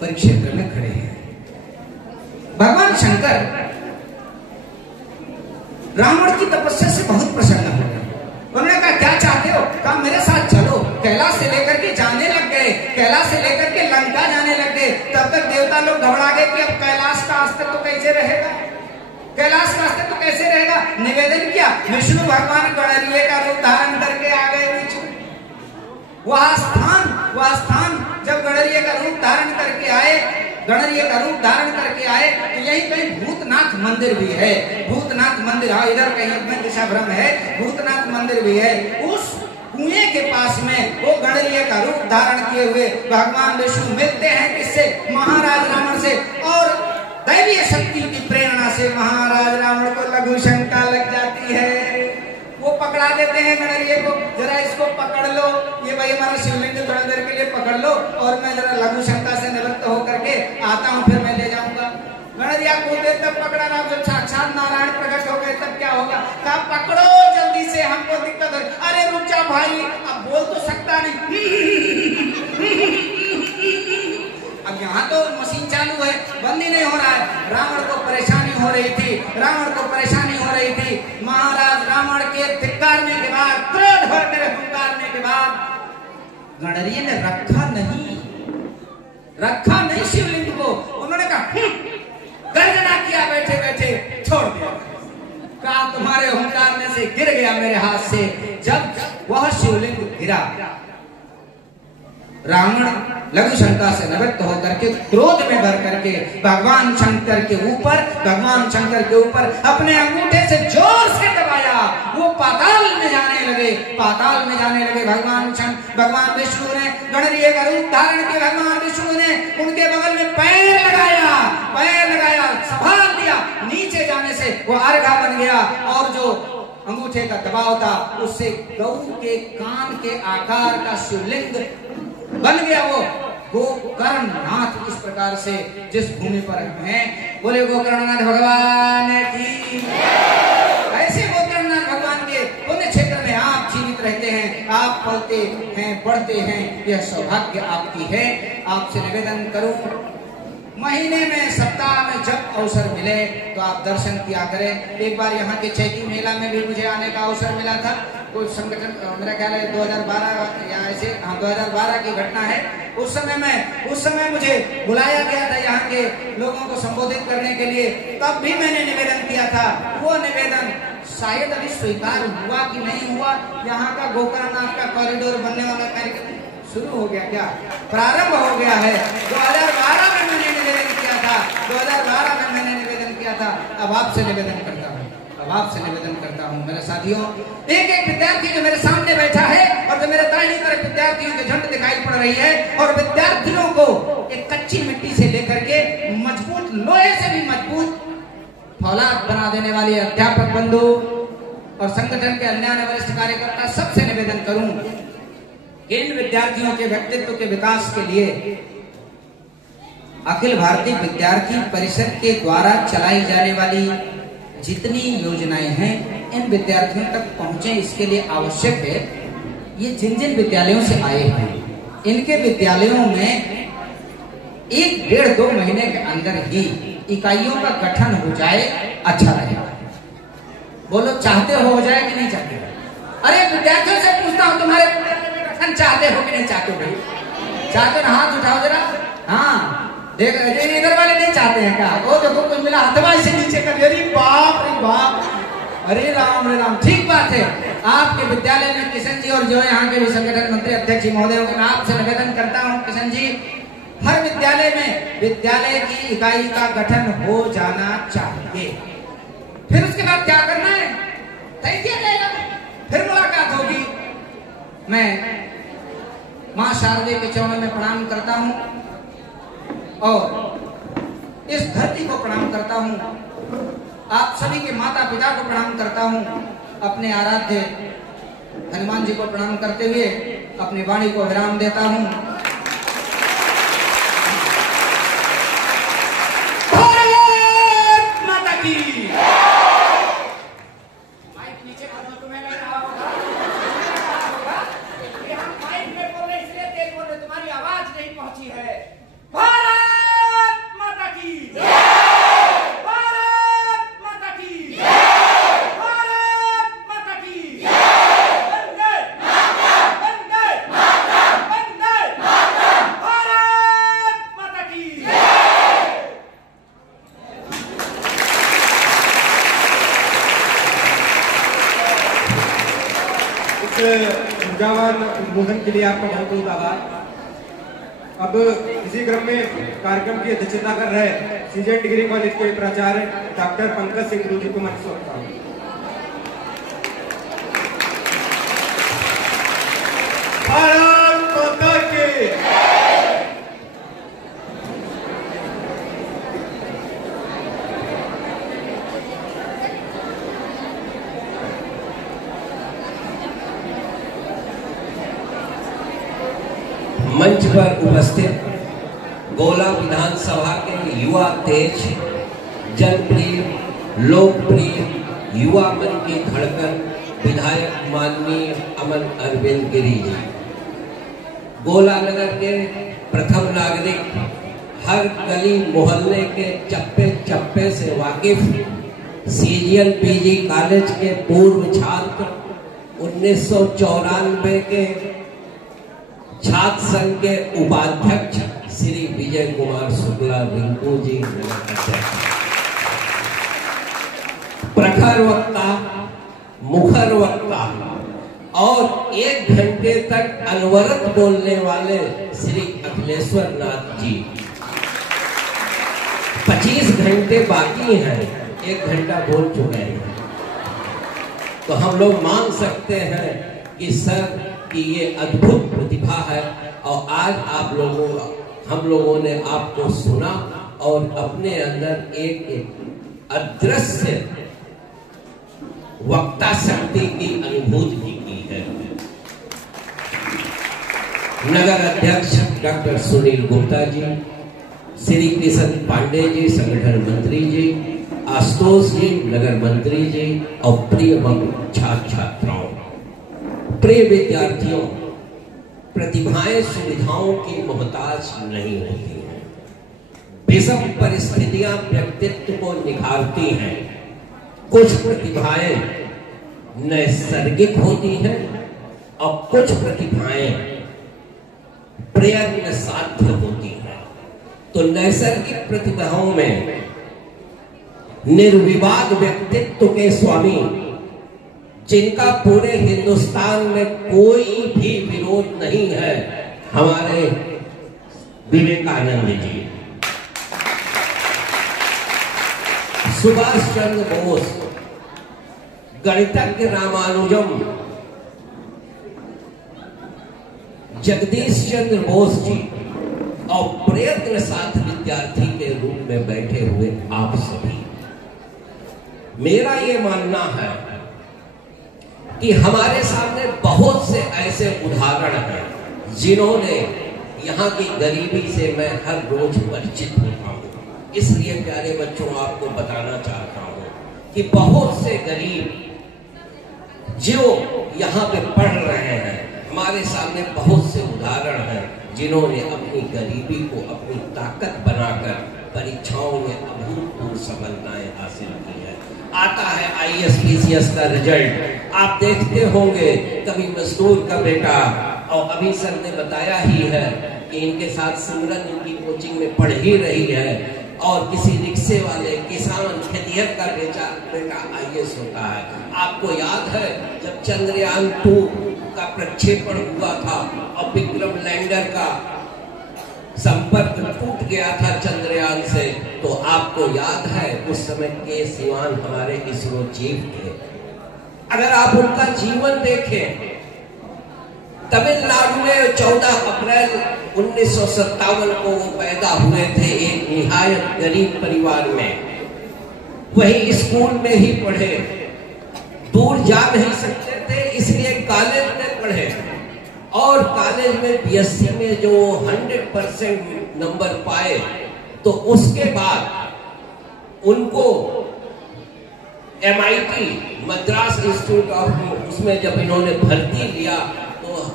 परिक्षेत्र में खड़े हैं। भगवान शंकर रावण की तपस्या से बहुत प्रसन्न हो गए। उन्होंने कहा क्या चाहते हो? कहा मेरे साथ चलो। कैलाश से लेकर के जाने लग गए, कैलाश से लेकर के लंका जाने लग गए। तब तक देवता लोग घबरा गए कि अब कैलाश का अस्तित्व तो कैसे रहेगा, कैलाश का अस्तित्व तो कैसे रहेगा। निवेदन किया, विष्णु भगवान गणरीय का रूप धारण करके आ गए बीच में। वह स्थान जब गणरीय का रूप धारण करके आए, गणरीय का रूप धारण करके आए तो यही कहीं भूतनाथ मंदिर भी है। भूतनाथ मंदिर, हाँ इधर कहीं में दिशा भ्रम है, भूतनाथ मंदिर भी है। उस कुएं के पास में वो गणरीय का रूप धारण किए हुए भगवान विष्णु मिलते हैं। किससे? महाराज रावण से। और दैवीय शक्ति की प्रेरणा से महाराज रावण को लघु शंका लग जाती है। वो पकड़ा देते हैं गणरीय को, जरा इसको पकड़ लो, ये भाई हमारा शिवलिंग थोड़ी देर के लिए पकड़ लो और मैं जरा लघु शंका से निवृत्त होकर के आता हूँ, फिर मैं ले जाऊंगा। गणरिया को देर तक पकड़ा ना, जब साक्षात नारायण प्रकट हो गए तब क्या होगा? कहा पकड़ो जल्दी से, हमको दिक्कत है। अरे रुक जा भाई, अब बोल तो सकता नहीं। अब यहाँ तो मशीन चालू है, बंद ही नहीं हो रहा है। रावण को परेशानी हो रही थी, रावण को परेशानी हो रही थी। महाराज रावण के धिक्कारने के बाद, क्रोध भरकर हुंकारने के बाद गणरीय ने रखा नहीं शिवलिंग को। उन्होंने कहा गर्जना किया, बैठे बैठे छोड़ दिया। कहा तुम्हारे हुंकारने से गिर गया मेरे हाथ से। जब वह शिवलिंग गिरा, रावण लघु शंका से निवृत्त होकर के क्रोध में भर करके भगवान शंकर के ऊपर अपने अंगूठे से जोर से दबाया। वो पाताल में जाने लगे। भगवान विष्णु ने गणरीय का रूप धारण किया। भगवान विष्णु ने उनके बगल में पैर लगाया, संभाल दिया। नीचे जाने से वो अर्घा बन गया और जो अंगूठे का दबाव था उससे गौ के कान के आकार का शिवलिंग बन गया। वो गोकर्णनाथ इस प्रकार से जिस भूमि पर हम हैं, बोले गोकर्णनाथ भगवान की। ऐसे गोकर्णनाथ भगवान के पुण्य क्षेत्र में आप जीवित रहते हैं, आप पलते हैं, बढ़ते हैं, यह सौभाग्य आपकी है। आपसे निवेदन करूं, महीने में, सप्ताह में जब अवसर मिले तो आप दर्शन किया करें। एक बार यहाँ के चैती मेला में भी मुझे आने का अवसर मिला था। कोई संगठन, मेरा ख्याल है 2012 या ऐसे, हाँ 2012 की घटना है। उस समय मुझे बुलाया गया था यहाँ के लोगों को संबोधित करने के लिए। तब भी मैंने निवेदन किया था। वो निवेदन शायद अभी स्वीकार हुआ कि नहीं हुआ। यहाँ का गोकर्णनाथ का कॉरिडोर बनने वाला कार्यक्रम शुरू हो गया, क्या प्रारंभ हो गया है। 2012 में मैंने निवेदन किया था, 2012 में मैंने निवेदन किया था। अब आपसे निवेदन करता हूँ मेरे साथियों, एक एक विद्यार्थी जो मेरे सामने बैठा है और जो मेरे दाहिनी तरफ विद्यार्थियों के झुंड दिखाई पड़ रही है, और विद्यार्थियों को एक कच्ची मिट्टी से लेकर के मजबूत, लोहे से भी मजबूत फौलाद बना देने वाली अध्यापक बंधु और संगठन के अन्य वरिष्ठ कार्यकर्ता, सबसे निवेदन करूं कि इन विद्यार्थियों के व्यक्तित्व के विकास के लिए अखिल भारतीय विद्यार्थी परिषद के द्वारा चलाई जाने वाली जितनी योजनाएं हैं, इन विद्यार्थियों तक पहुंचे, इसके लिए आवश्यक है ये जिन जिन विद्यालयों से आए हैं, इनके विद्यालयों में 1-1.5-2 महीने के अंदर ही इकाइयों का गठन हो जाए, अच्छा रहेगा। बोलो, चाहते हो जाए कि नहीं चाहते? अरे विद्यार्थियों से पूछता हूँ, तुम्हारे गठन चाहते हो कि नहीं चाहते? भाई चाहते ना, हाथ उठाओ जरा। हाँ देख, इधर वाले नहीं चाहते हैं क्या? वो देखो कुछ मिला हथवा से नीचे कर, अरे बाप रे बाप, अरे राम। ठीक बात है। आपके विद्यालय में किशन जी और जो यहाँ के भी संगठन मंत्री अध्यक्ष जी महोदय, मैं आपसे निवेदन करता हूँ किशन जी, हर विद्यालय में विद्यालय की इकाई का गठन हो जाना चाहिए। फिर उसके बाद क्या करना है, तय किया जाएगा, फिर मुलाकात होगी। मैं मां शारदे के चरणों में प्रणाम करता हूं और इस धरती को प्रणाम करता हूं, आप सभी के माता पिता को प्रणाम करता हूं, अपने आराध्य हनुमान जी को प्रणाम करते हुए अपनी वाणी को विराम देता हूं। भारत माता की। माइक नीचे कर दो, तुम्हें लग रहा होगा कि हम माइक में बोल रहे, इसलिए तेज बोल रहे, तुम्हारी आवाज नहीं पहुंची है। भारत माता की। ऊर्जावान उद्बोधन के लिए आपका बहुत बहुत आभार। अब इसी क्रम में कार्यक्रम की अध्यक्षता कर रहे सीजन डिग्री कॉलेज के प्राचार्य डॉक्टर पंकज सिंह गुरु जी को मंच सौंपता हूं। भारत माता की। मंच पर उपस्थित गोला विधानसभा के युवा तेज, जनप्रिय, लोकप्रिय, युवा मन की धड़कन विधायक माननीय अमन अरविंद गिरी जी, गोला नगर के प्रथम नागरिक, हर गली मोहल्ले के चप्पे चप्पे से वाकिफ, सीजीएल पीजी कॉलेज के पूर्व छात्र, 1994 के छात्र संघ के उपाध्यक्ष श्री विजय कुमार शुक्ला रिंकू जी, प्रखर वक्ता, मुखर वक्ता और 1 घंटे तक अनवरत बोलने वाले श्री अखिलेश्वर नाथ जी। 25 घंटे बाकी हैं, 1 घंटा बोल चुके हैं, तो हम लोग मान सकते हैं कि सर कि ये अद्भुत प्रतिभा है। और आज हम लोगों ने आपको सुना और अपने अंदर एक अदृश्य वक्ता शक्ति की अनुभूति भी की है। नगर अध्यक्ष डॉक्टर सुनील गुप्ता जी, श्री कृष्ण पांडे जी संगठन मंत्री जी, आशुतोष जी नगर मंत्री जी और प्रिय छात्र छात्राओं, प्रिय विद्यार्थियों, प्रतिभाएं सुविधाओं की मोहताज नहीं होती हैं। विषम परिस्थितियां व्यक्तित्व को निखारती हैं। कुछ प्रतिभाएं नैसर्गिक होती हैं और कुछ प्रतिभाएं प्रयत्न साध्य होती हैं। तो नैसर्गिक प्रतिभाओं में निर्विवाद व्यक्तित्व के स्वामी, जिनका पूरे हिंदुस्तान में कोई भी विरोध नहीं है, हमारे विवेकानंद जी, सुभाष चंद्र बोस, गणितज्ञ रामानुजम, जगदीश चंद्र बोस जी और प्रयत्न साथ विद्यार्थी के रूप में बैठे हुए आप सभी। मेरा ये मानना है कि हमारे सामने बहुत से ऐसे उदाहरण हैं जिन्होंने यहाँ की गरीबी से मैं हर रोज परिचित होता हूँ। इसलिए प्यारे बच्चों, आपको बताना चाहता हूँ कि बहुत से गरीब जो यहाँ पे पढ़ रहे हैं, हमारे सामने बहुत से उदाहरण हैं जिन्होंने अपनी गरीबी को अपनी ताकत बनाकर परीक्षाओं में अभूतपूर्व सफलताएं हासिल की है। आता है ISPCS का रिजल्ट, आप देखते होंगे कभी मजदूर का बेटा, और अभी सर ने बताया ही है कि इनके साथ सिमरन इनकी कोचिंग में पढ़ ही रही है, और किसी रिक्शे वाले किसान खेतिहर का बेटा IAS होता है। आपको याद है जब चंद्रयान 2 का प्रक्षेपण हुआ था और विक्रम लैंडर का संपर्क टूट गया था चंद्रयान से, तो आपको याद है उस समय के सिवान हमारे इसरो चीफ थे। अगर आप उनका जीवन देखें, तमिलनाडु में 14 अप्रैल 1957 को वो पैदा हुए थे, एक निहायत गरीब परिवार में। वही स्कूल में ही पढ़े, दूर जा नहीं सकते थे, इसलिए कॉलेज में पढ़े, और कॉलेज में BSc में जो 100% नंबर पाए, तो उसके बाद उनको MIT मद्रास इंस्टीट्यूट ऑफ, उसमें जब इन्होंने भर्ती लिया तो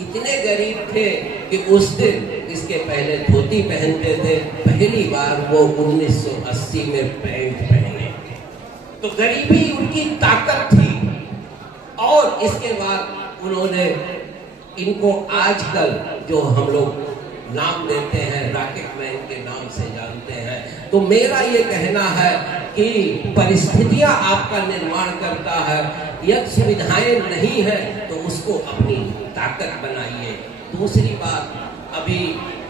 इतने गरीब थे कि उस दिन, इसके पहले धोती पहनते थे, पहली बार वो 1980 में पैंट पहने। तो गरीबी उनकी ताकत थी। और इसके बाद उन्होंने इनको आजकल जो हम लोग नाम देते हैं रॉकेट मैन के नाम से जानते हैं। तो मेरा ये कहना है कि परिस्थितियां आपका निर्माण करता है, यदि सुविधाएं नहीं है तो उसको अपनी ताकत बनाइए। दूसरी बात, अभी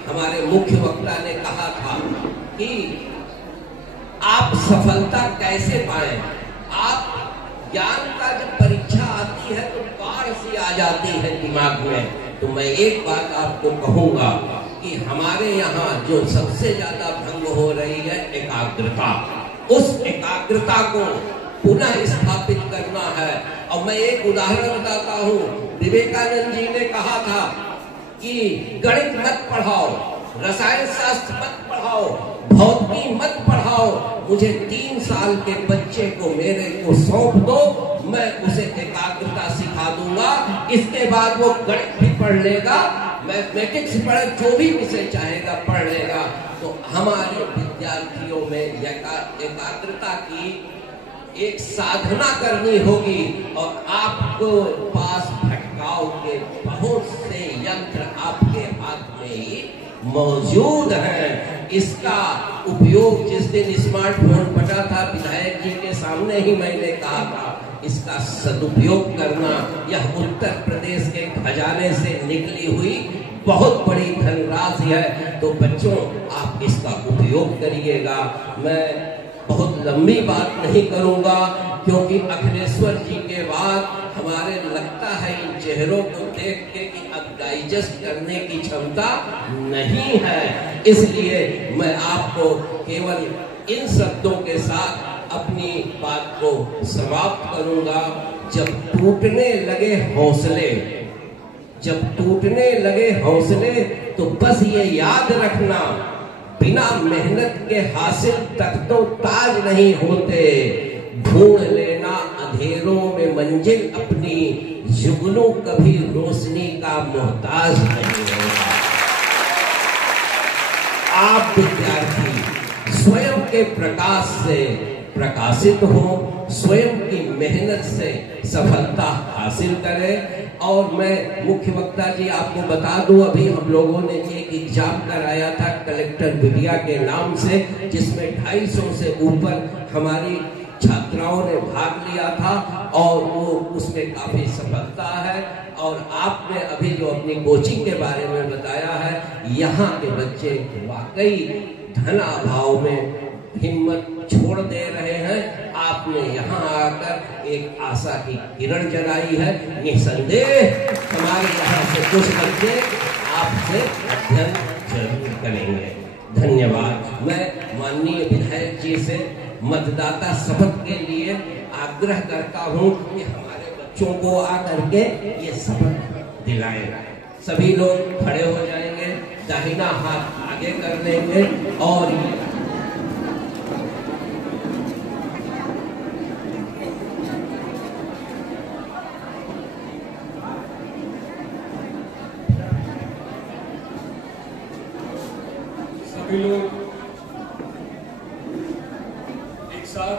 हमारे मुख्य वक्ता ने कहा था कि आप सफलता कैसे पाएं। आप ज्ञान का जब परीक्षा आती है तो बाढ़ सी आ जाती है दिमाग में। तो मैं एक बात आपको कहूंगा कि हमारे यहाँ जो सबसे ज्यादा भंग हो रही है एकाग्रता, उस एकाग्रता को पुनः स्थापित करना है। और मैं एक उदाहरण बताता हूँ, विवेकानंद जी ने कहा था कि गणित मत पढ़ाओ, रसायन शास्त्र मत पढ़ाओ, भौतिकी मत पढ़ाओ, मुझे 3 साल के बच्चे को मेरे को सौंप दो, मैं उसे एकाग्रता सिखा दूंगा। इसके बाद वो गणित भी पढ़ लेगा, मैथमेटिक्स पढ़े, जो भी विषय चाहेगा पढ़ लेगा। तो हमारे विद्यार्थियों में एकाग्रता की एक साधना करनी होगी, और आपको पास भटकाव के बहुत से यंत्र आपके हाथ में ही मौजूद है। इसका उपयोग जिस दिन स्मार्टफोन बटा था, विधायक जी के सामने ही मैंने कहा था, इसका सदुपयोग करना, यह उत्तर प्रदेश के खजाने से निकली हुई बहुत बड़ी धनराशि है। तो बच्चों, आप इसका उपयोग करिएगा। मैं बहुत लंबी बात नहीं करूंगा, क्योंकि अखिलेश्वर जी के बाद हमारे लगता है इन चेहरों को देख के कि अब डाइजेस्ट करने की क्षमता नहीं है। इसलिए मैं आपको केवल इन शब्दों के साथ अपनी बात को समाप्त करूंगा। जब टूटने लगे हौसले, जब टूटने लगे हौसले तो बस ये याद रखना, बिना मेहनत के हासिल तख्तो ताज नहीं होते। ढूंढ लेना अंधेरों में मंजिल अपनी, जुगनू कभी रोशनी का मोहताज नहीं होगा। आप विद्यार्थी स्वयं के प्रकाश से प्रकाशित हो, स्वयं की मेहनत से सफलता हासिल करें। और मैं मुख्य वक्ता जी आपको बता दूं, अभी हम लोगों ने एक एग्जाम कराया था कलेक्टर विद्या के नाम से, जिसमें 250 से ऊपर हमारी छात्राओं ने भाग लिया था और वो उसमें काफी सफलता है। और आपने अभी जो अपनी कोचिंग के बारे में बताया है, यहाँ के बच्चे वाकई धन अभाव में हिम्मत छोड़ दे रहे हैं। आपने यहाँ आकर एक आशा की किरण जलाई है। निसंदेह हमारे यहाँ से कुछ बच्चे आपसे अध्ययन जरूर करेंगे। धन्यवाद। मैं माननीय विधायक जी से मतदाता शपथ के लिए आग्रह करता हूँ कि हमारे बच्चों को आकर के ये शपथ दिलाएं। सभी लोग खड़े हो जाएंगे, दाहिना हाथ आगे कर लेंगे और सभी लोग एक साथ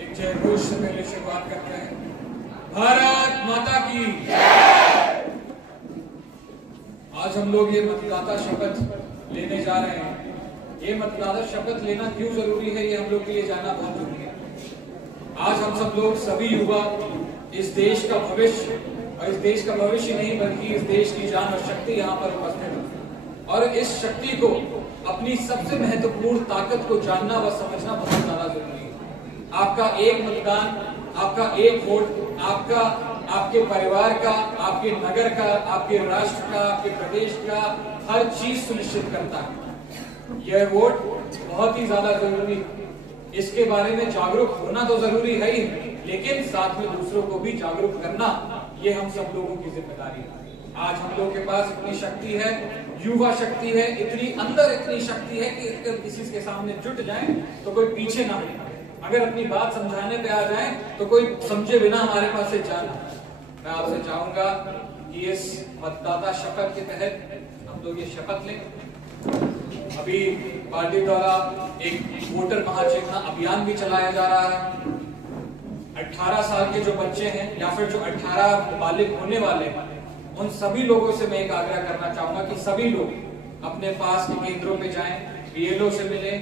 एक जय घोष से पहले शुरुआत करते हैं। भारत माता की जय। आज हम लोग ये मतदाता शपथ लेने जा रहे हैं। ये मतदाता शपथ लेना क्यों जरूरी है, ये हम लोग के लिए जानना बहुत जरूरी है। आज हम सब लोग सभी युवा इस देश का भविष्य, और इस देश का भविष्य नहीं बल्कि इस देश की जान और शक्ति यहाँ पर उपस्थित है। और इस शक्ति को, अपनी सबसे महत्वपूर्ण ताकत को जानना व समझना बहुत ज्यादा जरूरी है। आपका एक मतदान, आपका एक वोट, आपका, आपके परिवार का, आपके नगर का, आपके राष्ट्र का, आपके प्रदेश का हर चीज सुनिश्चित करता है। यह वोट बहुत ही ज्यादा जरूरी है। इसके बारे में जागरूक होना तो जरूरी है ही, लेकिन साथ में दूसरों को भी जागरूक करना, ये हम सब लोगों की जिम्मेदारी है। आज हम लोगों के पास इतनी शक्ति है, युवा शक्ति है, इतनी अंदर इतनी शक्ति है कि अगर किसी के सामने जुट जाए तो कोई पीछे ना हो। अगर अपनी बात समझाने पे आ जाए तो कोई समझे बिना हमारे पास से जाना। मैं आपसे चाहूंगा कि इस मतदाता शपथ के तहत हम लोग ये शपथ लें। अभी पार्टी द्वारा एक वोटर महाचेतना अभियान भी चलाया जा रहा है। 18 साल के जो बच्चे हैं या फिर जो 18 बालिग होने वाले हैं, उन सभी लोगों से मैं एक आग्रह करना चाहूंगा कि सभी लोग अपने पास के केंद्रों पे जाएं, बीएलओ से मिलें,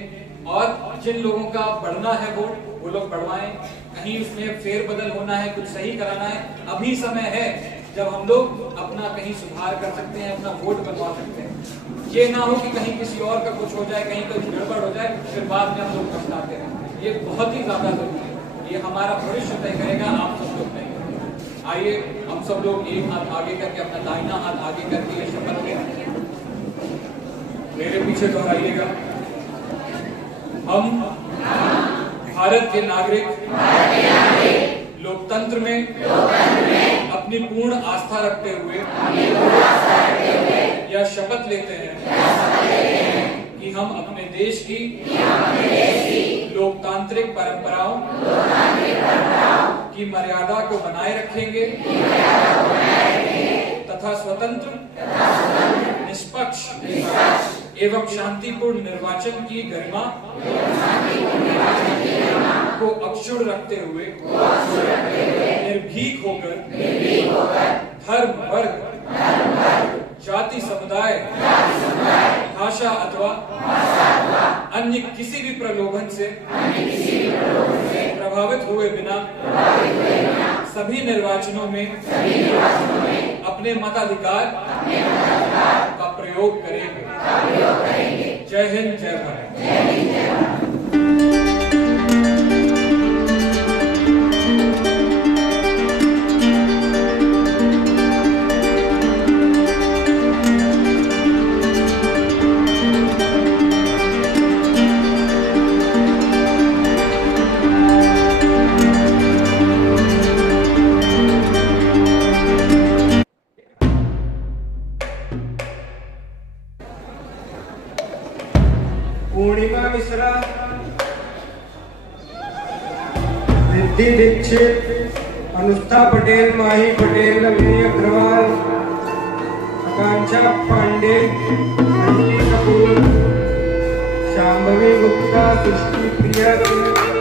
और जिन लोगों का बढ़ना है वोट वो लोग बढ़वाएं। कहीं उसमें फेरबदल होना है, कुछ सही कराना है, अभी समय है जब हम लोग अपना कहीं सुधार कर सकते हैं, अपना वोट बनवा सकते हैं। ये ना हो कि कहीं किसी और का कुछ हो जाए, कहीं कुछ गड़बड़ हो जाए, फिर बाद में हम लोग पछताते हैं। ये बहुत ही ज्यादा जरूरी है। ये हमारा भविष्य तय करेगा, आप सब लोग तय करेंगे। आइए हम सब लोग एक हाथ आगे करके, अपना दाहिना हाथ आगे करके ये शपथ लें। मेरे पीछे दोहराइएगा। हम भारत के नागरिक लोकतंत्र में अपनी पूर्ण आस्था रखते हुए यह शपथ लेते हैं कि हम अपने देश की लोकतांत्रिक परंपराओं की मर्यादा को बनाए रखेंगे तथा स्वतंत्र, निष्पक्ष एवं शांतिपूर्ण निर्वाचन की गरिमा को अक्षुण्ण रखते हुए निर्भीक होकर धर्म, वर्ग, जाति, समुदाय, भाषा अथवा अन्य किसी भी प्रलोभन से प्रभावित हुए बिना सभी निर्वाचनों में अपने मताधिकार का प्रयोग करेंगे। जय हिंद, जय भारत। पूर्णिमा मिश्रा, रिद्धि दीक्षित, अनुष्ठा पटेल, माही पटेल, लवली अग्रवाल, आकांक्षा पांडे, अंटी कपूर, शांभवी गुप्ता, सृष्टि प्रिया,